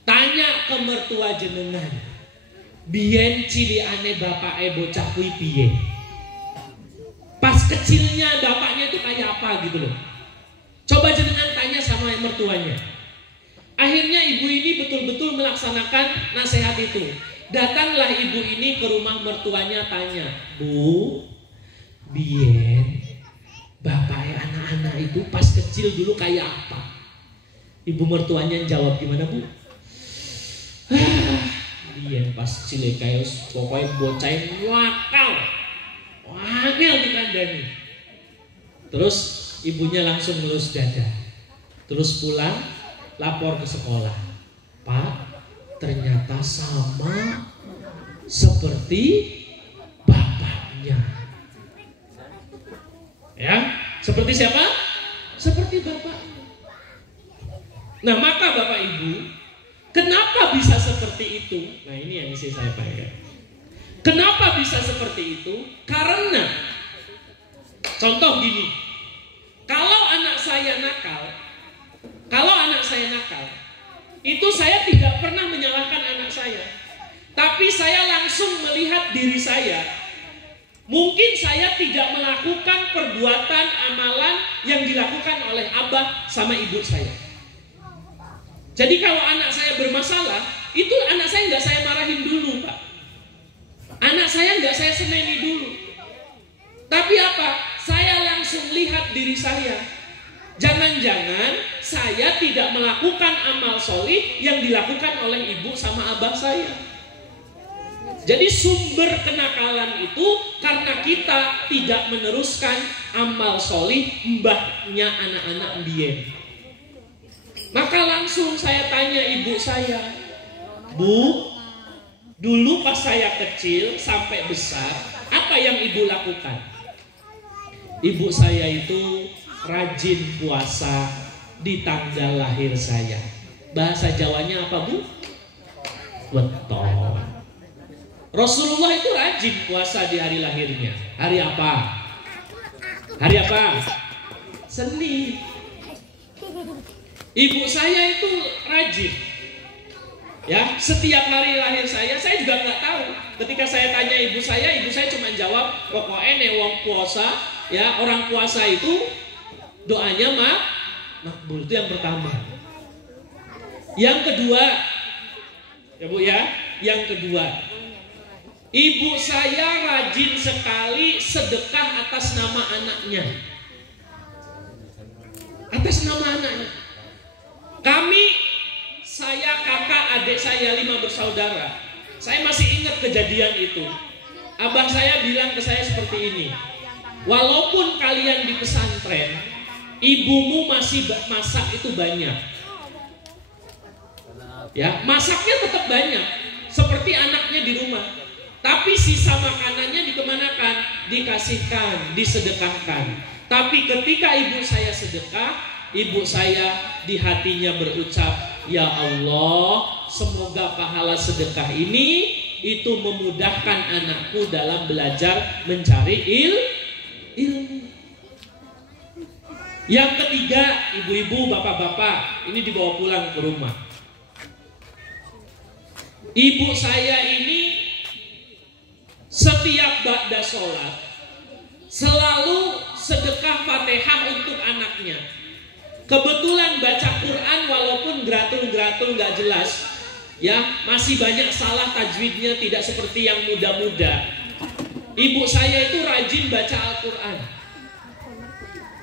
Tanya ke mertua jenengan, biyen ciliane bapake bocah kuwi piye? Pas kecilnya bapaknya itu kayak apa gitu loh. Coba jenengan tanya sama mertuanya. Akhirnya ibu ini betul-betul melaksanakan nasihat itu. Datanglah ibu ini ke rumah mertuanya, tanya, Bu, biyen bapaknya anak-anak itu pas kecil dulu kayak apa? Ibu mertuanya jawab, gimana Bu? Biyen pas kecil kayak pokoknya bocah wakal, wangel dikandani. Terus ibunya langsung ngelus dada. Terus pulang lapor ke sekolah, Pak, ternyata sama seperti bapaknya. Ya, seperti siapa? Seperti bapaknya. Nah, maka Bapak Ibu, kenapa bisa seperti itu? Nah, ini yang isi saya pakai. Kenapa bisa seperti itu? Karena contoh gini, kalau anak saya nakal, itu saya tidak pernah menyalahkan anak saya, tapi saya langsung melihat diri saya. Mungkin saya tidak melakukan perbuatan amalan yang dilakukan oleh abah sama ibu saya. Jadi kalau anak saya bermasalah, itu anak saya nggak saya marahin dulu, Pak. Anak saya nggak saya seneni dulu. Tapi apa? Saya langsung lihat diri saya. Jangan-jangan saya tidak melakukan amal solih yang dilakukan oleh ibu sama abah saya. Jadi sumber kenakalan itu karena kita tidak meneruskan amal solih mbahnya anak-anak mbien. Maka langsung saya tanya ibu saya, Bu, dulu pas saya kecil sampai besar, apa yang ibu lakukan? Ibu saya itu rajin puasa di tanggal lahir saya. Bahasa Jawanya apa, Bu? Weton. Rasulullah itu rajin puasa di hari lahirnya. Hari apa? Hari apa? Senin. Ibu saya itu rajin. Ya, setiap hari lahir saya juga nggak tahu. Ketika saya tanya ibu saya cuma jawab, pokoknya wong puasa, ya orang puasa itu doanya makbul. Itu yang pertama. Yang kedua, ya Bu ya, yang kedua, ibu saya rajin sekali sedekah atas nama anaknya. Atas nama anaknya. Kami, saya, kakak, adik saya 5 bersaudara. Saya masih ingat kejadian itu. Abah saya bilang ke saya seperti ini. Walaupun kalian di pesantren, ibumu masih masak itu banyak. Ya, masaknya tetap banyak. Seperti anaknya di rumah. Tapi sisa makanannya dikemanakan? Dikasihkan, disedekahkan. Tapi ketika ibu saya sedekah, ibu saya di hatinya berucap, ya Allah, semoga pahala sedekah ini itu memudahkan anakku dalam belajar mencari ilmu. Yang ketiga, ibu-ibu, bapak-bapak, ini dibawa pulang ke rumah. Ibu saya ini setiap ba'da sholat selalu sedekah Fatihah untuk anaknya. Kebetulan baca Quran walaupun gratul-gratul gak jelas, ya masih banyak salah tajwidnya, tidak seperti yang muda-muda. Ibu saya itu rajin baca Al-Quran.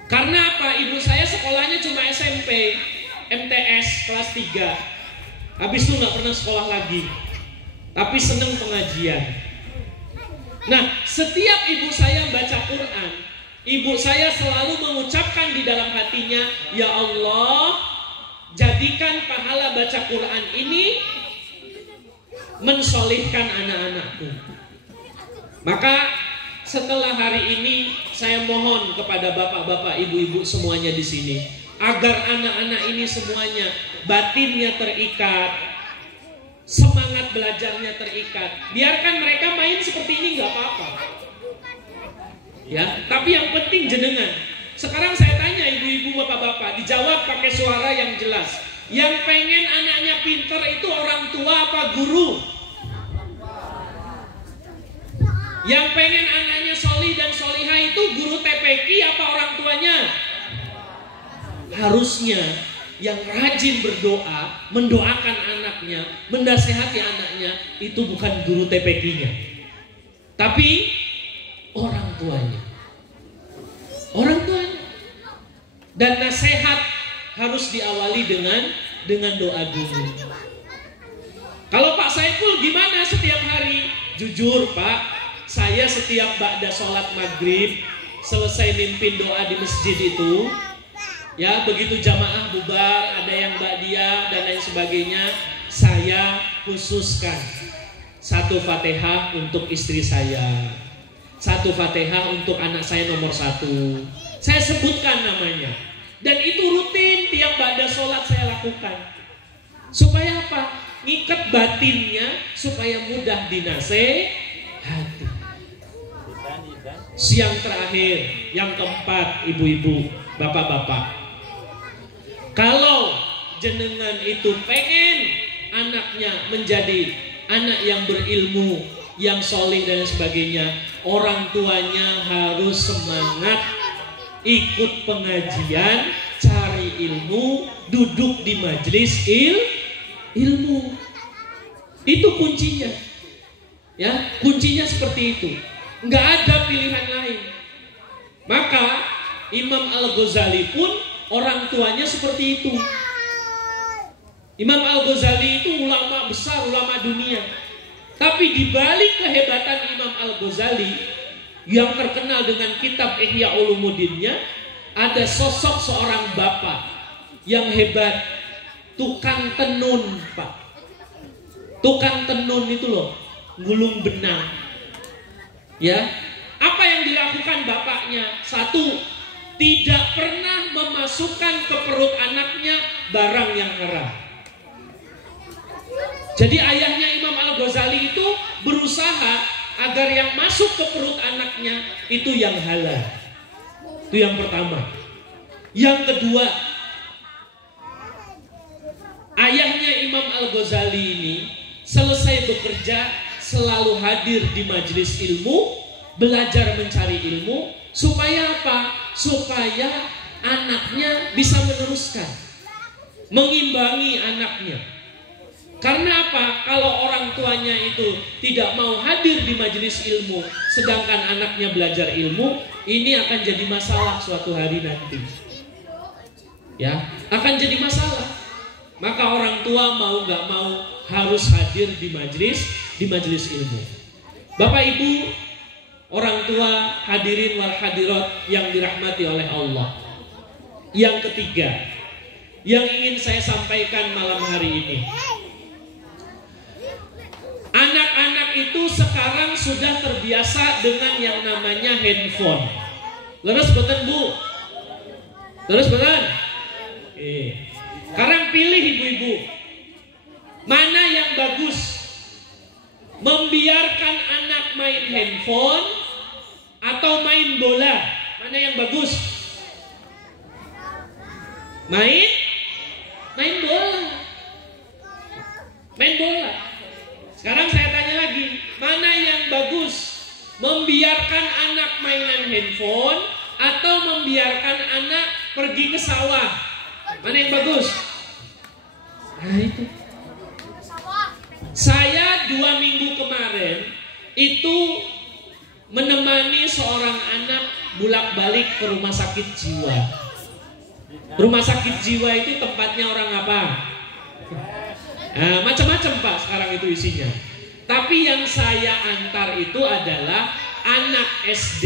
Karena apa? Ibu saya sekolahnya cuma SMP, MTS kelas 3. Habis itu gak pernah sekolah lagi. Tapi seneng pengajian. Nah, setiap ibu saya baca Quran, ibu saya selalu mengucapkan di dalam hatinya, ya Allah, jadikan pahala baca Quran ini mensolihkan anak-anakku. Maka setelah hari ini saya mohon kepada bapak-bapak, ibu-ibu semuanya di sini, agar anak-anak ini semuanya batinnya terikat, semangat belajarnya terikat. Biarkan mereka main seperti ini nggak apa-apa. Ya, tapi yang penting jenengan. Sekarang saya tanya ibu-ibu, bapak-bapak, dijawab pakai suara yang jelas. Yang pengen anaknya pinter itu orang tua apa guru? Yang pengen anaknya solih dan solihah itu guru TPQ apa orang tuanya? Harusnya yang rajin berdoa, mendoakan anaknya, mendasehati anaknya, itu bukan guru TPQ-nya, tapi orang tuanya. Orang tuanya. Dan nasihat harus diawali dengan doa dulu. Kalau Pak Saiful gimana setiap hari? Jujur Pak, saya setiap ba'da sholat maghrib selesai mimpin doa di masjid itu, ya begitu jamaah bubar, ada yang ba'diyah dan lain sebagainya, saya khususkan 1 Fatihah untuk istri saya, 1 Fatihah untuk anak saya nomor 1. Saya sebutkan namanya. Dan itu rutin tiap ba'da sholat saya lakukan. Supaya apa? Ngikat batinnya supaya mudah dinasehati. Siang terakhir, yang keempat, ibu-ibu, bapak-bapak. Kalau jenengan itu pengen anaknya menjadi anak yang berilmu, yang soleh dan sebagainya, orang tuanya harus semangat ikut pengajian, cari ilmu, duduk di majelis ilmu. Itu kuncinya. Ya, kuncinya seperti itu. Nggak ada pilihan lain. Maka Imam Al-Ghazali pun orang tuanya seperti itu. Imam Al-Ghazali itu ulama besar, ulama dunia. Tapi di balik kehebatan Imam Al-Ghazali yang terkenal dengan kitab Ihya Ulumuddinnya, ada sosok seorang bapak yang hebat, tukang tenun, Pak. Tukang tenun itu loh, gulung benang. Ya, apa yang dilakukan bapaknya? 1, tidak pernah memasukkan ke perut anaknya barang yang haram. Jadi ayahnya Imam Al-Ghazali itu berusaha agar yang masuk ke perut anaknya itu yang halal. Itu yang pertama. Yang kedua, ayahnya Imam Al-Ghazali ini selesai bekerja selalu hadir di majelis ilmu, belajar mencari ilmu. Supaya apa? Supaya anaknya bisa meneruskan, mengimbangi anaknya. Karena apa? Kalau orang tuanya itu tidak mau hadir di majelis ilmu, sedangkan anaknya belajar ilmu, ini akan jadi masalah suatu hari nanti. Ya, akan jadi masalah. Maka orang tua mau nggak mau harus hadir di majelis ilmu. Bapak Ibu, orang tua, hadirin wal hadirat yang dirahmati oleh Allah. Yang ketiga, yang ingin saya sampaikan malam hari ini. Anak-anak itu sekarang sudah terbiasa dengan yang namanya handphone. Leres boten Bu? Leres boten? Sekarang pilih ibu-ibu, mana yang bagus? Membiarkan anak main handphone atau main bola? Mana yang bagus? Main bola. Main bola. Sekarang saya tanya lagi, mana yang bagus? Membiarkan anak mainan handphone atau membiarkan anak pergi ke sawah? Mana yang bagus? Nah itu. Saya 2 minggu kemarin itu menemani seorang anak bolak-balik ke rumah sakit jiwa. Rumah sakit jiwa itu tempatnya orang apa? Macam-macam Pak sekarang itu isinya. Tapi yang saya antar itu adalah anak SD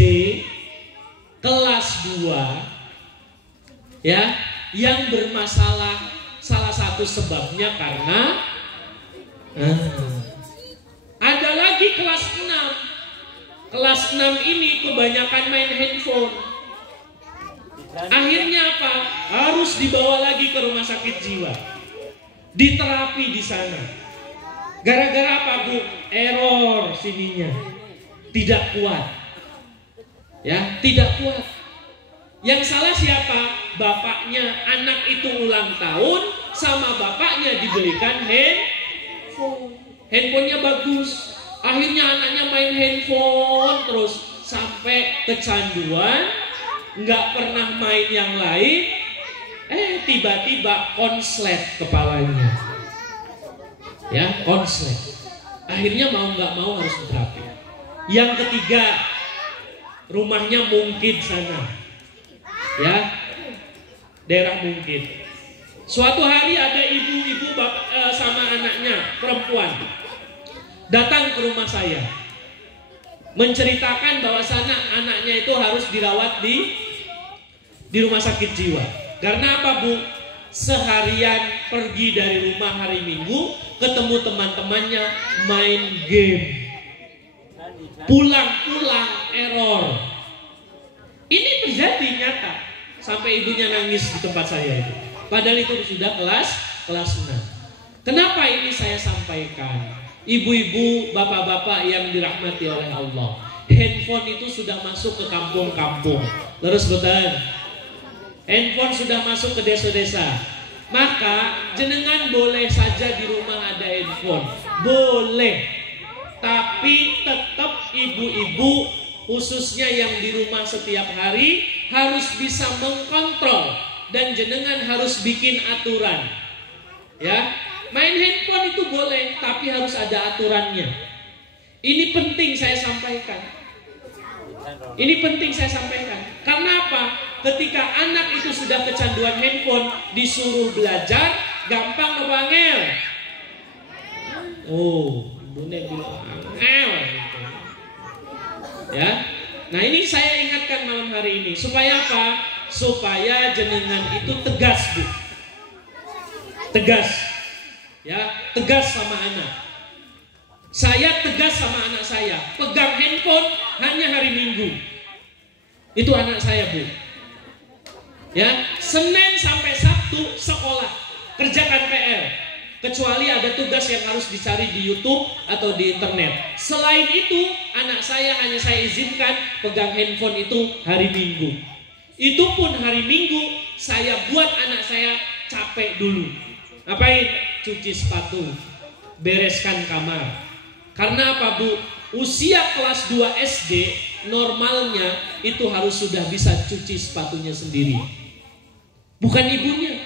kelas 2 ya, yang bermasalah. Salah satu sebabnya karena ada lagi kelas 6. Kelas 6 ini kebanyakan main handphone. Akhirnya apa? Harus dibawa lagi ke rumah sakit jiwa, diterapi di sana. Gara-gara apa Bu? Error sininya, tidak kuat. Ya, tidak kuat. Yang salah siapa? Bapaknya. Anak itu ulang tahun, sama bapaknya dibelikan handphone. Handphonenya bagus. Akhirnya anaknya main handphone terus sampai kecanduan, nggak pernah main yang lain. Tiba-tiba konslet kepalanya. Ya, konslet. Akhirnya mau nggak mau harus terapi. Yang ketiga, rumahnya mungkin sana. Ya, daerah mungkin. Suatu hari ada ibu-ibu sama anaknya perempuan datang ke rumah saya, menceritakan bahwa sana anaknya itu harus dirawat di rumah sakit jiwa. Karena apa Bu? Seharian pergi dari rumah hari Minggu, ketemu teman-temannya main game. Pulang-pulang error. Ini terjadi nyata. Sampai ibunya nangis di tempat saya itu. Padahal itu sudah kelas 6. Kenapa ini saya sampaikan? Ibu-ibu, bapak-bapak yang dirahmati oleh Allah, handphone itu sudah masuk ke kampung-kampung. Terus betul. Handphone sudah masuk ke desa-desa. Maka jenengan boleh saja di rumah ada handphone. Boleh. Tapi tetap ibu-ibu khususnya yang di rumah setiap hari harus bisa mengkontrol. Dan jenengan harus bikin aturan. Ya, main handphone itu boleh, tapi harus ada aturannya. Ini penting saya sampaikan. Ini penting saya sampaikan. Karena apa? Ketika anak itu sudah kecanduan handphone, disuruh belajar, gampang apa angel? Oh, ibunya bilang angel. Ya. Nah, ini saya ingatkan malam hari ini. Supaya apa? Supaya jenengan itu tegas, Bu. Tegas. Ya, tegas sama anak. Saya tegas sama anak saya. Pegang handphone hanya hari Minggu. Itu anak saya, Bu. Ya, Senin sampai Sabtu sekolah, kerjakan PR. Kecuali ada tugas yang harus dicari di YouTube atau di internet. Selain itu, anak saya hanya saya izinkan pegang handphone itu hari Minggu. Itu pun hari Minggu saya buat anak saya capek dulu. Ngapain? Cuci sepatu, bereskan kamar. Karena apa, Bu? Usia kelas 2 SD normalnya itu harus sudah bisa cuci sepatunya sendiri. Bukan ibunya.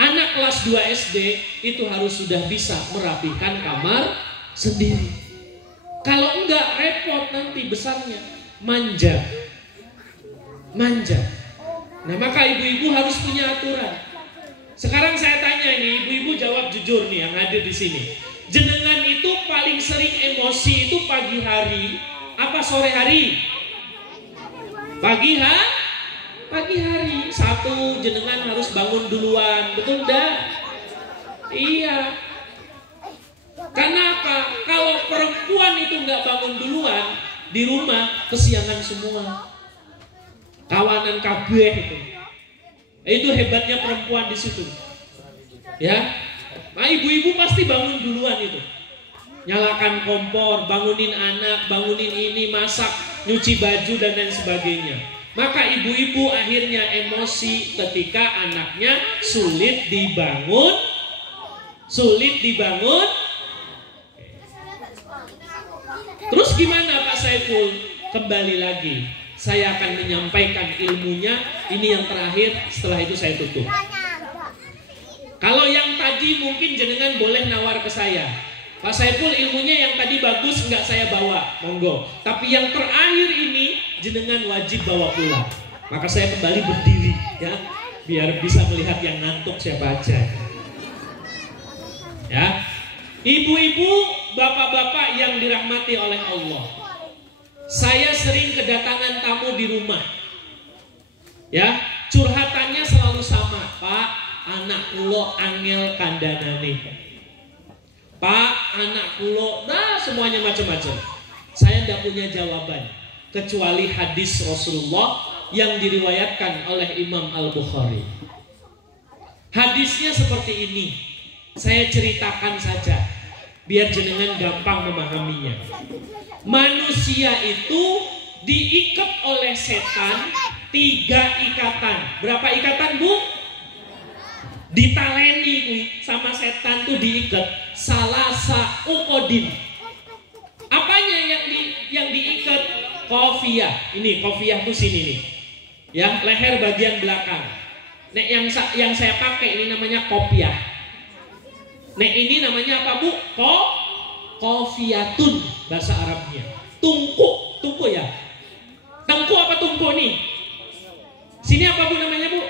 Anak kelas 2 SD itu harus sudah bisa merapikan kamar sendiri. Kalau enggak repot nanti besarnya, manja. Nah, maka ibu-ibu harus punya aturan. Sekarang saya tanya ini, ibu-ibu jawab jujur nih yang hadir di sini. Jenengan itu paling sering emosi itu pagi hari apa sore hari? Pagi hari. Satu, jenengan harus bangun duluan, betul enggak? Iya. Karena apa? Kalau perempuan itu enggak bangun duluan di rumah, kesiangan semua. Kawanan kabeh itu. Itu hebatnya perempuan di situ. Ya. Nah, ibu-ibu pasti bangun duluan itu. Nyalakan kompor, bangunin anak, bangunin ini, masak, nyuci baju dan lain sebagainya. Maka ibu-ibu akhirnya emosi ketika anaknya sulit dibangun. Terus gimana Pak Saiful? Kembali lagi. Saya akan menyampaikan ilmunya. Ini yang terakhir, setelah itu saya tutup. Kalau yang tadi mungkin jenengan boleh nawar ke saya. Pak Saiful ilmunya yang tadi bagus, enggak saya bawa, monggo. Tapi yang terakhir ini jenengan wajib bawa pulang. Maka saya kembali berdiri, ya, biar bisa melihat yang ngantuk siapa aja. Ya, ibu-ibu, bapak-bapak yang dirahmati oleh Allah. Saya sering kedatangan tamu di rumah. Ya, curhatannya selalu sama, Pak, anak kulo angel kandanane. Pak, anak kulo, nah semuanya macam-macam. Saya tidak punya jawaban kecuali hadis Rasulullah yang diriwayatkan oleh Imam Al-Bukhari. Hadisnya seperti ini. Saya ceritakan saja biar jenengan gampang memahaminya. Manusia itu diikat oleh setan 3 ikatan. Berapa ikatan, Bu? Ditaleni sama setan tuh diikat. Salasa uqodin. Apanya yang diikat? Kofiah. Ini kofiah tuh sini nih. Ya, leher bagian belakang. Nek yang saya pakai ini namanya kopiah. Nek ini namanya apa, Bu? Kofiatun bahasa Arabnya. Tungku ya. Tengku apa tungku nih? Sini apa Bu namanya, Bu?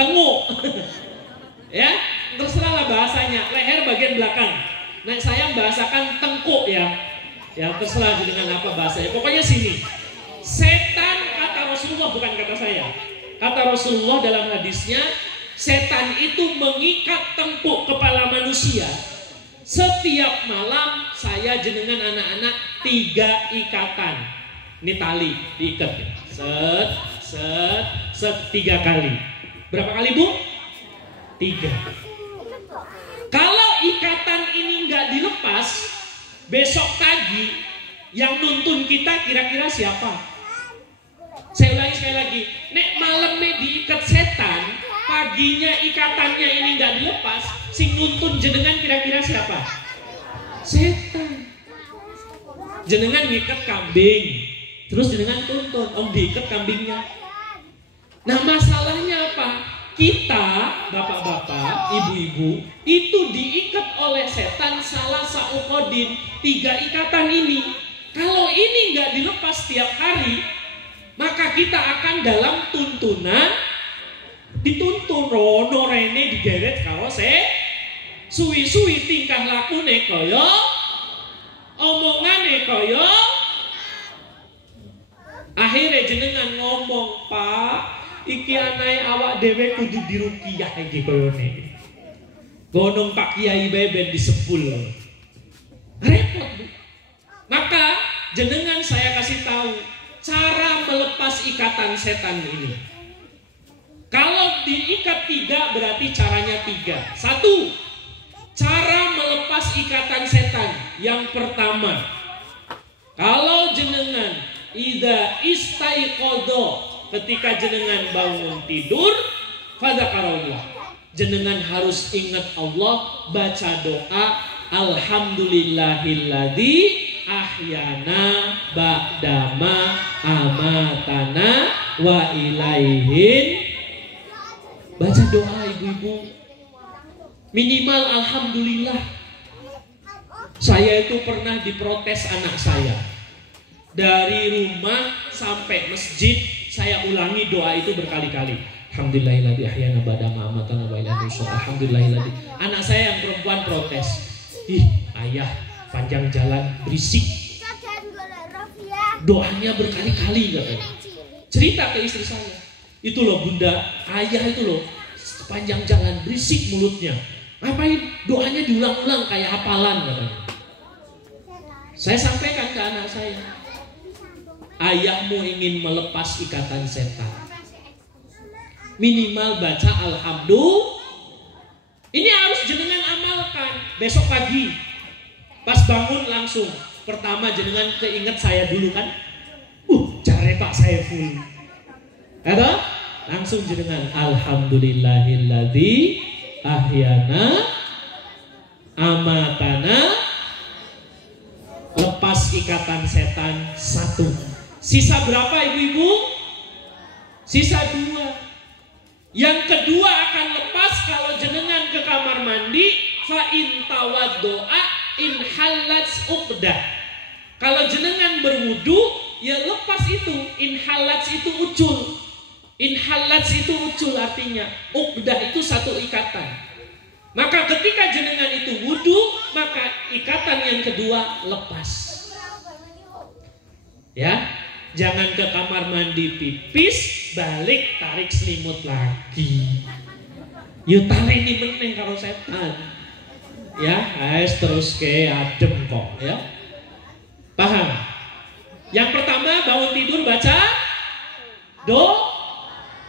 Tenguk. Ya, terserahlah bahasanya. Leher bagian belakang. Nah, saya bahasakan tengkuk ya. Ya, terserah dengan apa bahasanya. Pokoknya sini. Setan, kata Rasulullah, bukan kata saya. Kata Rasulullah dalam hadisnya, setan itu mengikat tengkuk kepala manusia. Setiap malam saya jenengan anak-anak 3 ikatan. Ini tali diikat. Set, set, set 3 kali. Berapa kali Bu? 3. Kalau ikatan ini nggak dilepas, besok pagi yang nuntun kita kira-kira siapa? Saya ulangi sekali lagi. Nek malamnya diikat setan, paginya ikatannya ini nggak dilepas, sing nuntun jenengan kira-kira siapa? Setan. Jenengan ngikat kambing, terus jenengan tuntun, om diikat kambingnya. Nah masalahnya apa? Kita, bapak-bapak, ibu-ibu, itu diikat oleh setan salah sa'uqodin 3 ikatan ini. Kalau ini nggak dilepas tiap hari, maka kita akan dalam tuntunan, dituntun rono rene digeret karo suwi-suwi tingkah lakune kaya, omongane kaya. Akhirnya jenengan ngomong, Pak, iki anae awak dhewe kudu diruqyah iki koyone. Gonong Pak Kiai beben disebul. Repot, Bu. Maka jenengan saya kasih tahu cara melepas ikatan setan ini. Kalau diikat 3 berarti caranya 3. 1. Cara melepas ikatan setan. Yang pertama, kalau jenengan idza istaiqadha, ketika jenengan bangun tidur, fadzakarallah, jenengan harus ingat Allah, baca doa alhamdulillahilladzi ahyana ba'dama amatana wa ilaihin. Baca doa ibu-ibu, minimal alhamdulillah. Saya itu pernah diprotes anak saya, dari rumah sampai masjid saya ulangi doa itu berkali-kali. Alhamdulillahilladzi ahyana ba'dama amatana wa ilaihin nusyur. Alhamdulillahilladzi. Anak saya yang perempuan protes. Ih, ayah panjang jalan berisik. Doanya berkali-kali katanya. Cerita ke istri saya. Itu loh bunda, ayah itu loh panjang jalan berisik mulutnya. Ngapain doanya diulang-ulang kayak hafalan katanya. Saya sampaikan ke anak saya, ayahmu ingin melepas ikatan setan, minimal baca alhamdulillah. Ini harus jenengan amalkan. Besok pagi pas bangun langsung, pertama jenengan keinget saya dulu kan, cari Pak Saiful, ada langsung jenengan alhamdulillahilladzi ahyana amatana, lepas ikatan setan 1. Sisa berapa ibu-ibu? Sisa 2. Yang kedua akan lepas kalau jenengan ke kamar mandi, fa in tawaddo'a in halats uqdah. Kalau jenengan berwudu, ya lepas itu. In halats itu ucul. In halats itu ucul artinya. Uqdah itu 1 ikatan. Maka ketika jenengan itu wudu, maka ikatan yang kedua lepas. Ya, jangan ke kamar mandi pipis, balik tarik selimut lagi. Yuk tarik ini meneng karo setan. Ya, terus ke adem kok ya. Paham? Yang pertama bangun tidur baca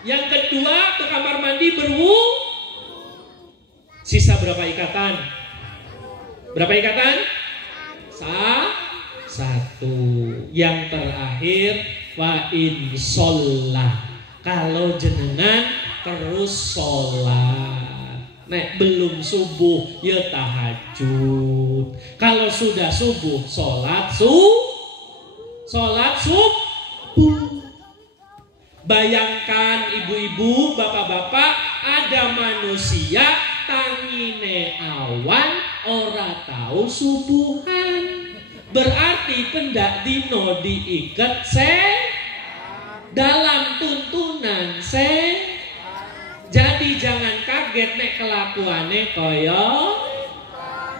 yang kedua ke kamar mandi sisa berapa ikatan? Berapa ikatan? 1. Yang terakhir wa in sholat. Kalau jenengan terus sholat, nek belum subuh ya tahajud. Kalau sudah subuh sholat subuh. Bayangkan ibu-ibu, bapak-bapak, ada manusia tangine awan ora tahu subuhan. Berarti pendak dino diikat dalam tuntunan Jadi jangan kaget nek kelakuane kaya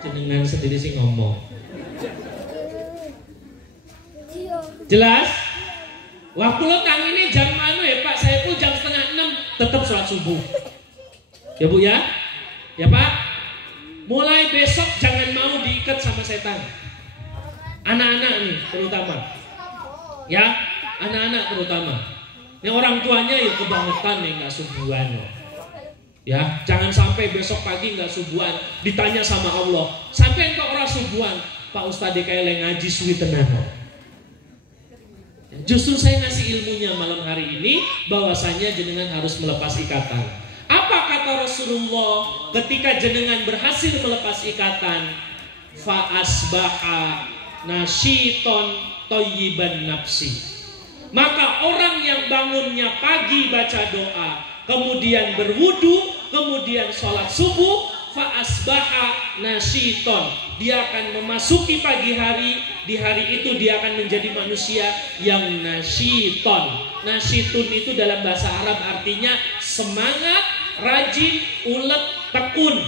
jenengan sendiri sih ngomong. Jelas? Waktu lo tang ini jam mana ya Pak? Saya pun jam 5:30 tetap sholat subuh. Ya Bu ya? Ya Pak? Mulai besok jangan mau diikat sama setan. Anak-anak nih terutama. Ya, anak-anak terutama. Ini orang tuanya ya kebangetan nih nggak subuhan. Ya, jangan sampai besok pagi nggak subuhan ditanya sama Allah. Sampai kok orang subuhan, Pak Ustadz kayak ngaji suwi tenan. Justru saya ngasih ilmunya malam hari ini bahwasanya jenengan harus melepas ikatan. Apa kata Rasulullah ketika jenengan berhasil melepas ikatan? Fa asbaha nasyiton thayyiban nafsi. Maka orang yang bangunnya pagi baca doa, kemudian berwudu, kemudian sholat subuh, fa asbaha nasyiton. Dia akan memasuki pagi hari, di hari itu dia akan menjadi manusia yang nasyiton. Nasyitun itu dalam bahasa Arab artinya semangat, rajin, ulet, tekun.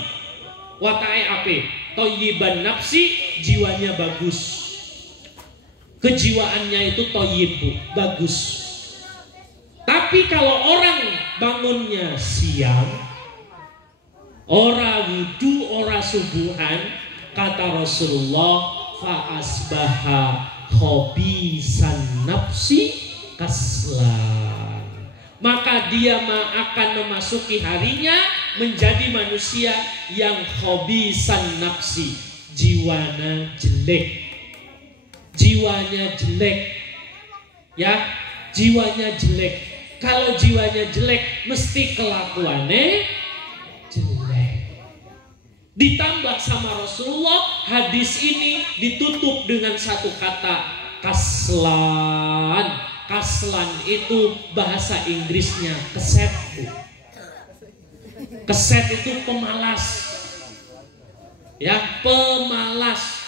Watae ape, thayyiban nafsi, jiwanya bagus. Kejiwaannya itu thayyib, bagus. Tapi kalau orang bangunnya siang, ora wudu, ora subuhan, kata Rasulullah, fa asbaha khobisan nafsi kaslan. Maka dia akan memasuki harinya menjadi manusia yang khobisan nafsi, jiwanya jelek. Jiwanya jelek. Ya, jiwanya jelek. Kalau jiwanya jelek, mesti kelakuannya jelek. Ditambah sama Rasulullah, hadis ini ditutup dengan satu kata, kaslan. Kaslan itu bahasa Inggrisnya keset. Keset itu pemalas. Ya, pemalas.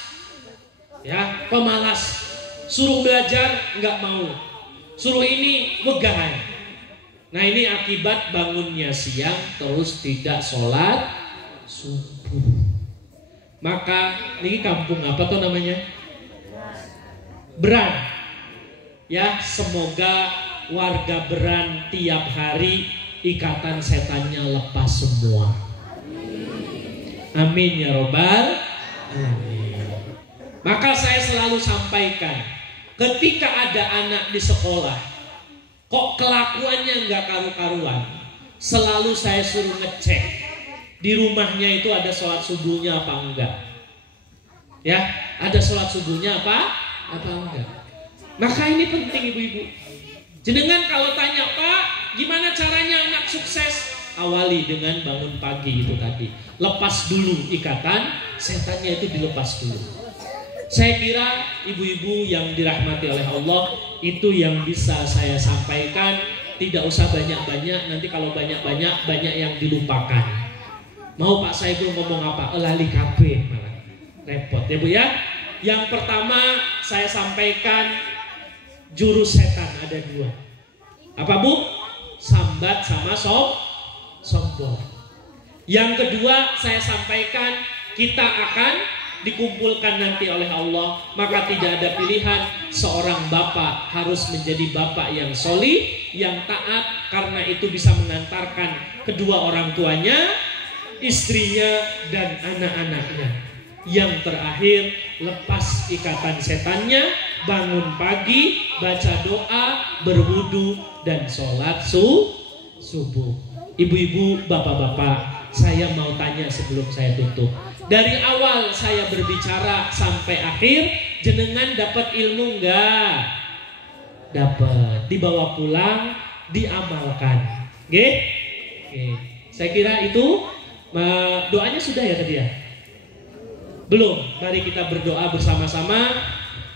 Ya, pemalas. Suruh belajar nggak mau. Suruh ini wegahan. Nah, ini akibat bangunnya siang terus tidak sholat subuh. Maka ini kampung apa tuh namanya? Beran. Ya, semoga warga Beran tiap hari ikatan setannya lepas semua. Amin ya robbal alamin. Maka saya selalu sampaikan, ketika ada anak di sekolah, kok kelakuannya nggak karu-karuan, selalu saya suruh ngecek di rumahnya itu ada sholat subuhnya apa enggak. Ya, ada sholat subuhnya apa enggak. Maka ini penting ibu-ibu. Jenengan kalau tanya, Pak, gimana caranya anak sukses? Awali dengan bangun pagi itu tadi. Lepas dulu ikatan, setannya itu dilepas dulu. Saya kira ibu-ibu yang dirahmati oleh Allah, itu yang bisa saya sampaikan. Tidak usah banyak-banyak, nanti kalau banyak-banyak banyak yang dilupakan. Mau Pak Saiful ngomong apa? Lali kabeh malah. Repot ya Bu ya. Yang pertama saya sampaikan, jurus setan ada dua. Apa Bu? Sambat sama sombong. Yang kedua saya sampaikan, kita akan dikumpulkan nanti oleh Allah. Maka tidak ada pilihan, seorang bapak harus menjadi bapak yang solih, yang taat, karena itu bisa mengantarkan kedua orang tuanya, istrinya, dan anak-anaknya. Yang terakhir, lepas ikatan setannya, bangun pagi, baca doa, berwudu, dan sholat subuh. Ibu-ibu, bapak-bapak, saya mau tanya sebelum saya tutup. Dari awal saya berbicara sampai akhir, jenengan dapat ilmu enggak? Dapat. Dibawa pulang, diamalkan. Oke? Saya kira itu doanya sudah ya tadi ya? Belum. Mari kita berdoa bersama-sama,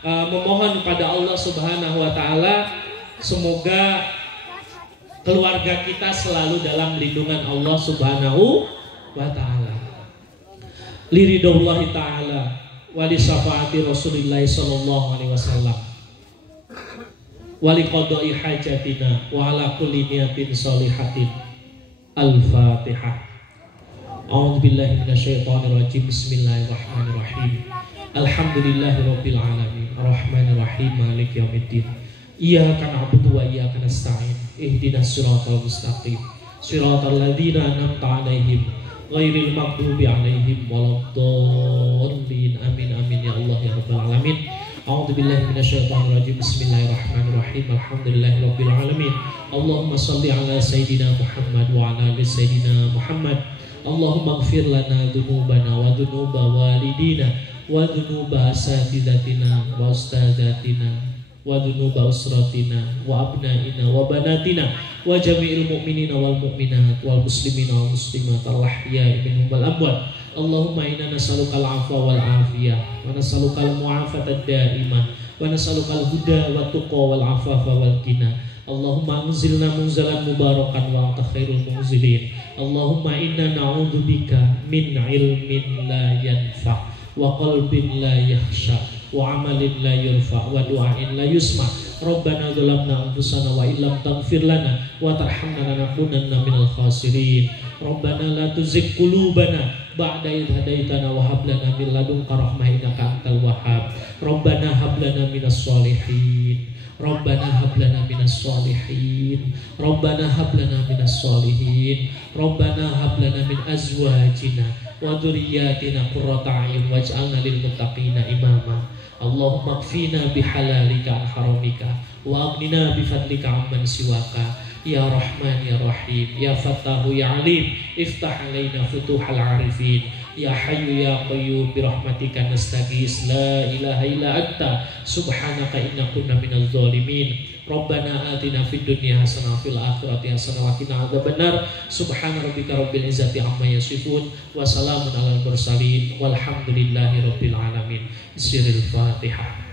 memohon kepada Allah Subhanahu wa taala semoga keluarga kita selalu dalam lindungan Allah Subhanahu wa taala. Liridaullahi ta'ala wali syafaati Rasulillah sallallahu alaihi wasallam wali qadai hajatina wa ala kulli niyatin sholihatin. Al-Fatihah. A'udzu billahi minasyaitonir rajim. Bismillahirrahmanirrahim. Alhamdulillahi rabbil alamin. Arrahmanir rahim. Maliki yaumiddin. Iyyaka na'budu wa iyyaka nasta'in. Ihdinas siratal mustaqim. Shiratal ladzina an'amta 'alaihim ghairil maghdubi 'alaihim waladdallin. Amin amin ya Allah ya rabbal alamin. A'udzu billahi minasyaitonir rajim. Bismillahirrahmanirrahim. Alhamdulillahirabbil alamin. Allahumma shalli ala sayidina Muhammad wa ala ali sayidina Muhammad. Allahumma ighfir lana dzunubana wa dzunuba walidina wa dzunuba asatidatina wa ustadatina wa dzunuba usratina wa abnaina wa banatina wa jami'il mu'minina wal mu'minat wal muslimina wal muslimat al ahya'i minhum wal amwat. Allahumma inna nas'aluka al-'afwa wal 'afiyah wa nas'aluka al-mu'afata ad-da'imah wa nas'aluka al-huda wa tuqa wal 'afafa wal ghina. Allahumma anzilna munzalan mubarakan wa anta khairul munzilin. Allahumma inna na'udzubika min ilmin la yanfa wa qalbin la yakhsha wa amalin la yurfa wa du'ain la yusma. Rabbana dzalamna anfusana wa illam taghfir lana wa tarhamna lanakunanna minal khasirin. Rabbana la tuzigh qulubana ba'da idh hadaitana wa hab lana min ladunka rahmah innaka antal wahhab. Rabbana hab lana minas solihin. Rabbana hab lana minas solihin. Rabbana hab lana minas solihin. Rabbana hab lana min azwajina wa dzurriyyatina qurrata a'yun waj'alna lil muttaqina imama. Allahumma kfina bihalalika an haramika wa aghnina bifadlika amman siwaka. Ya Rahman ya Rahim ya Fattahu ya Alim iftah alaina futuhal arifin. Ya Hayyu ya Qayyum birahmatika nastaghis. La ilaha illa anta subhanaka inna kunna minaz zalimin. Rabbana atina fid dunya hasanah fil akhirati hasanah wa qina adzabannar. Subhana rabbika rabbil izzati amma yasifun wa salamun alal mursalin walhamdulillahi rabbil alamin. Sirrul Fatihah.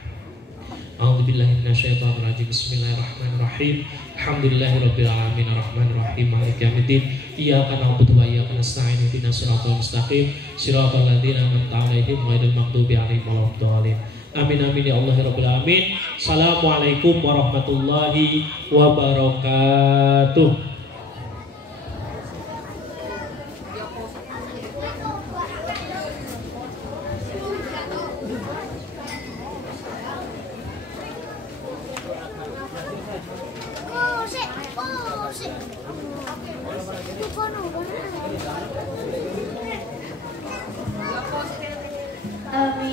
A'udzu billahi minasyaitonir rajim. Bismillahirrahmanirrahim. Alhamdulillahirabbil alamin arrahmanir rahim maliki yaumiddin. Iyyaka na'budu wa iyyaka nasta'in ihdinas siratal mustaqim siratal ladzina an'amta 'alaihim ghairil maghdubi 'alaihim waladdallin. Amin amin ya Allah ya rabbil alamin. Assalamualaikum warahmatullahi wabarakatuh. Amin.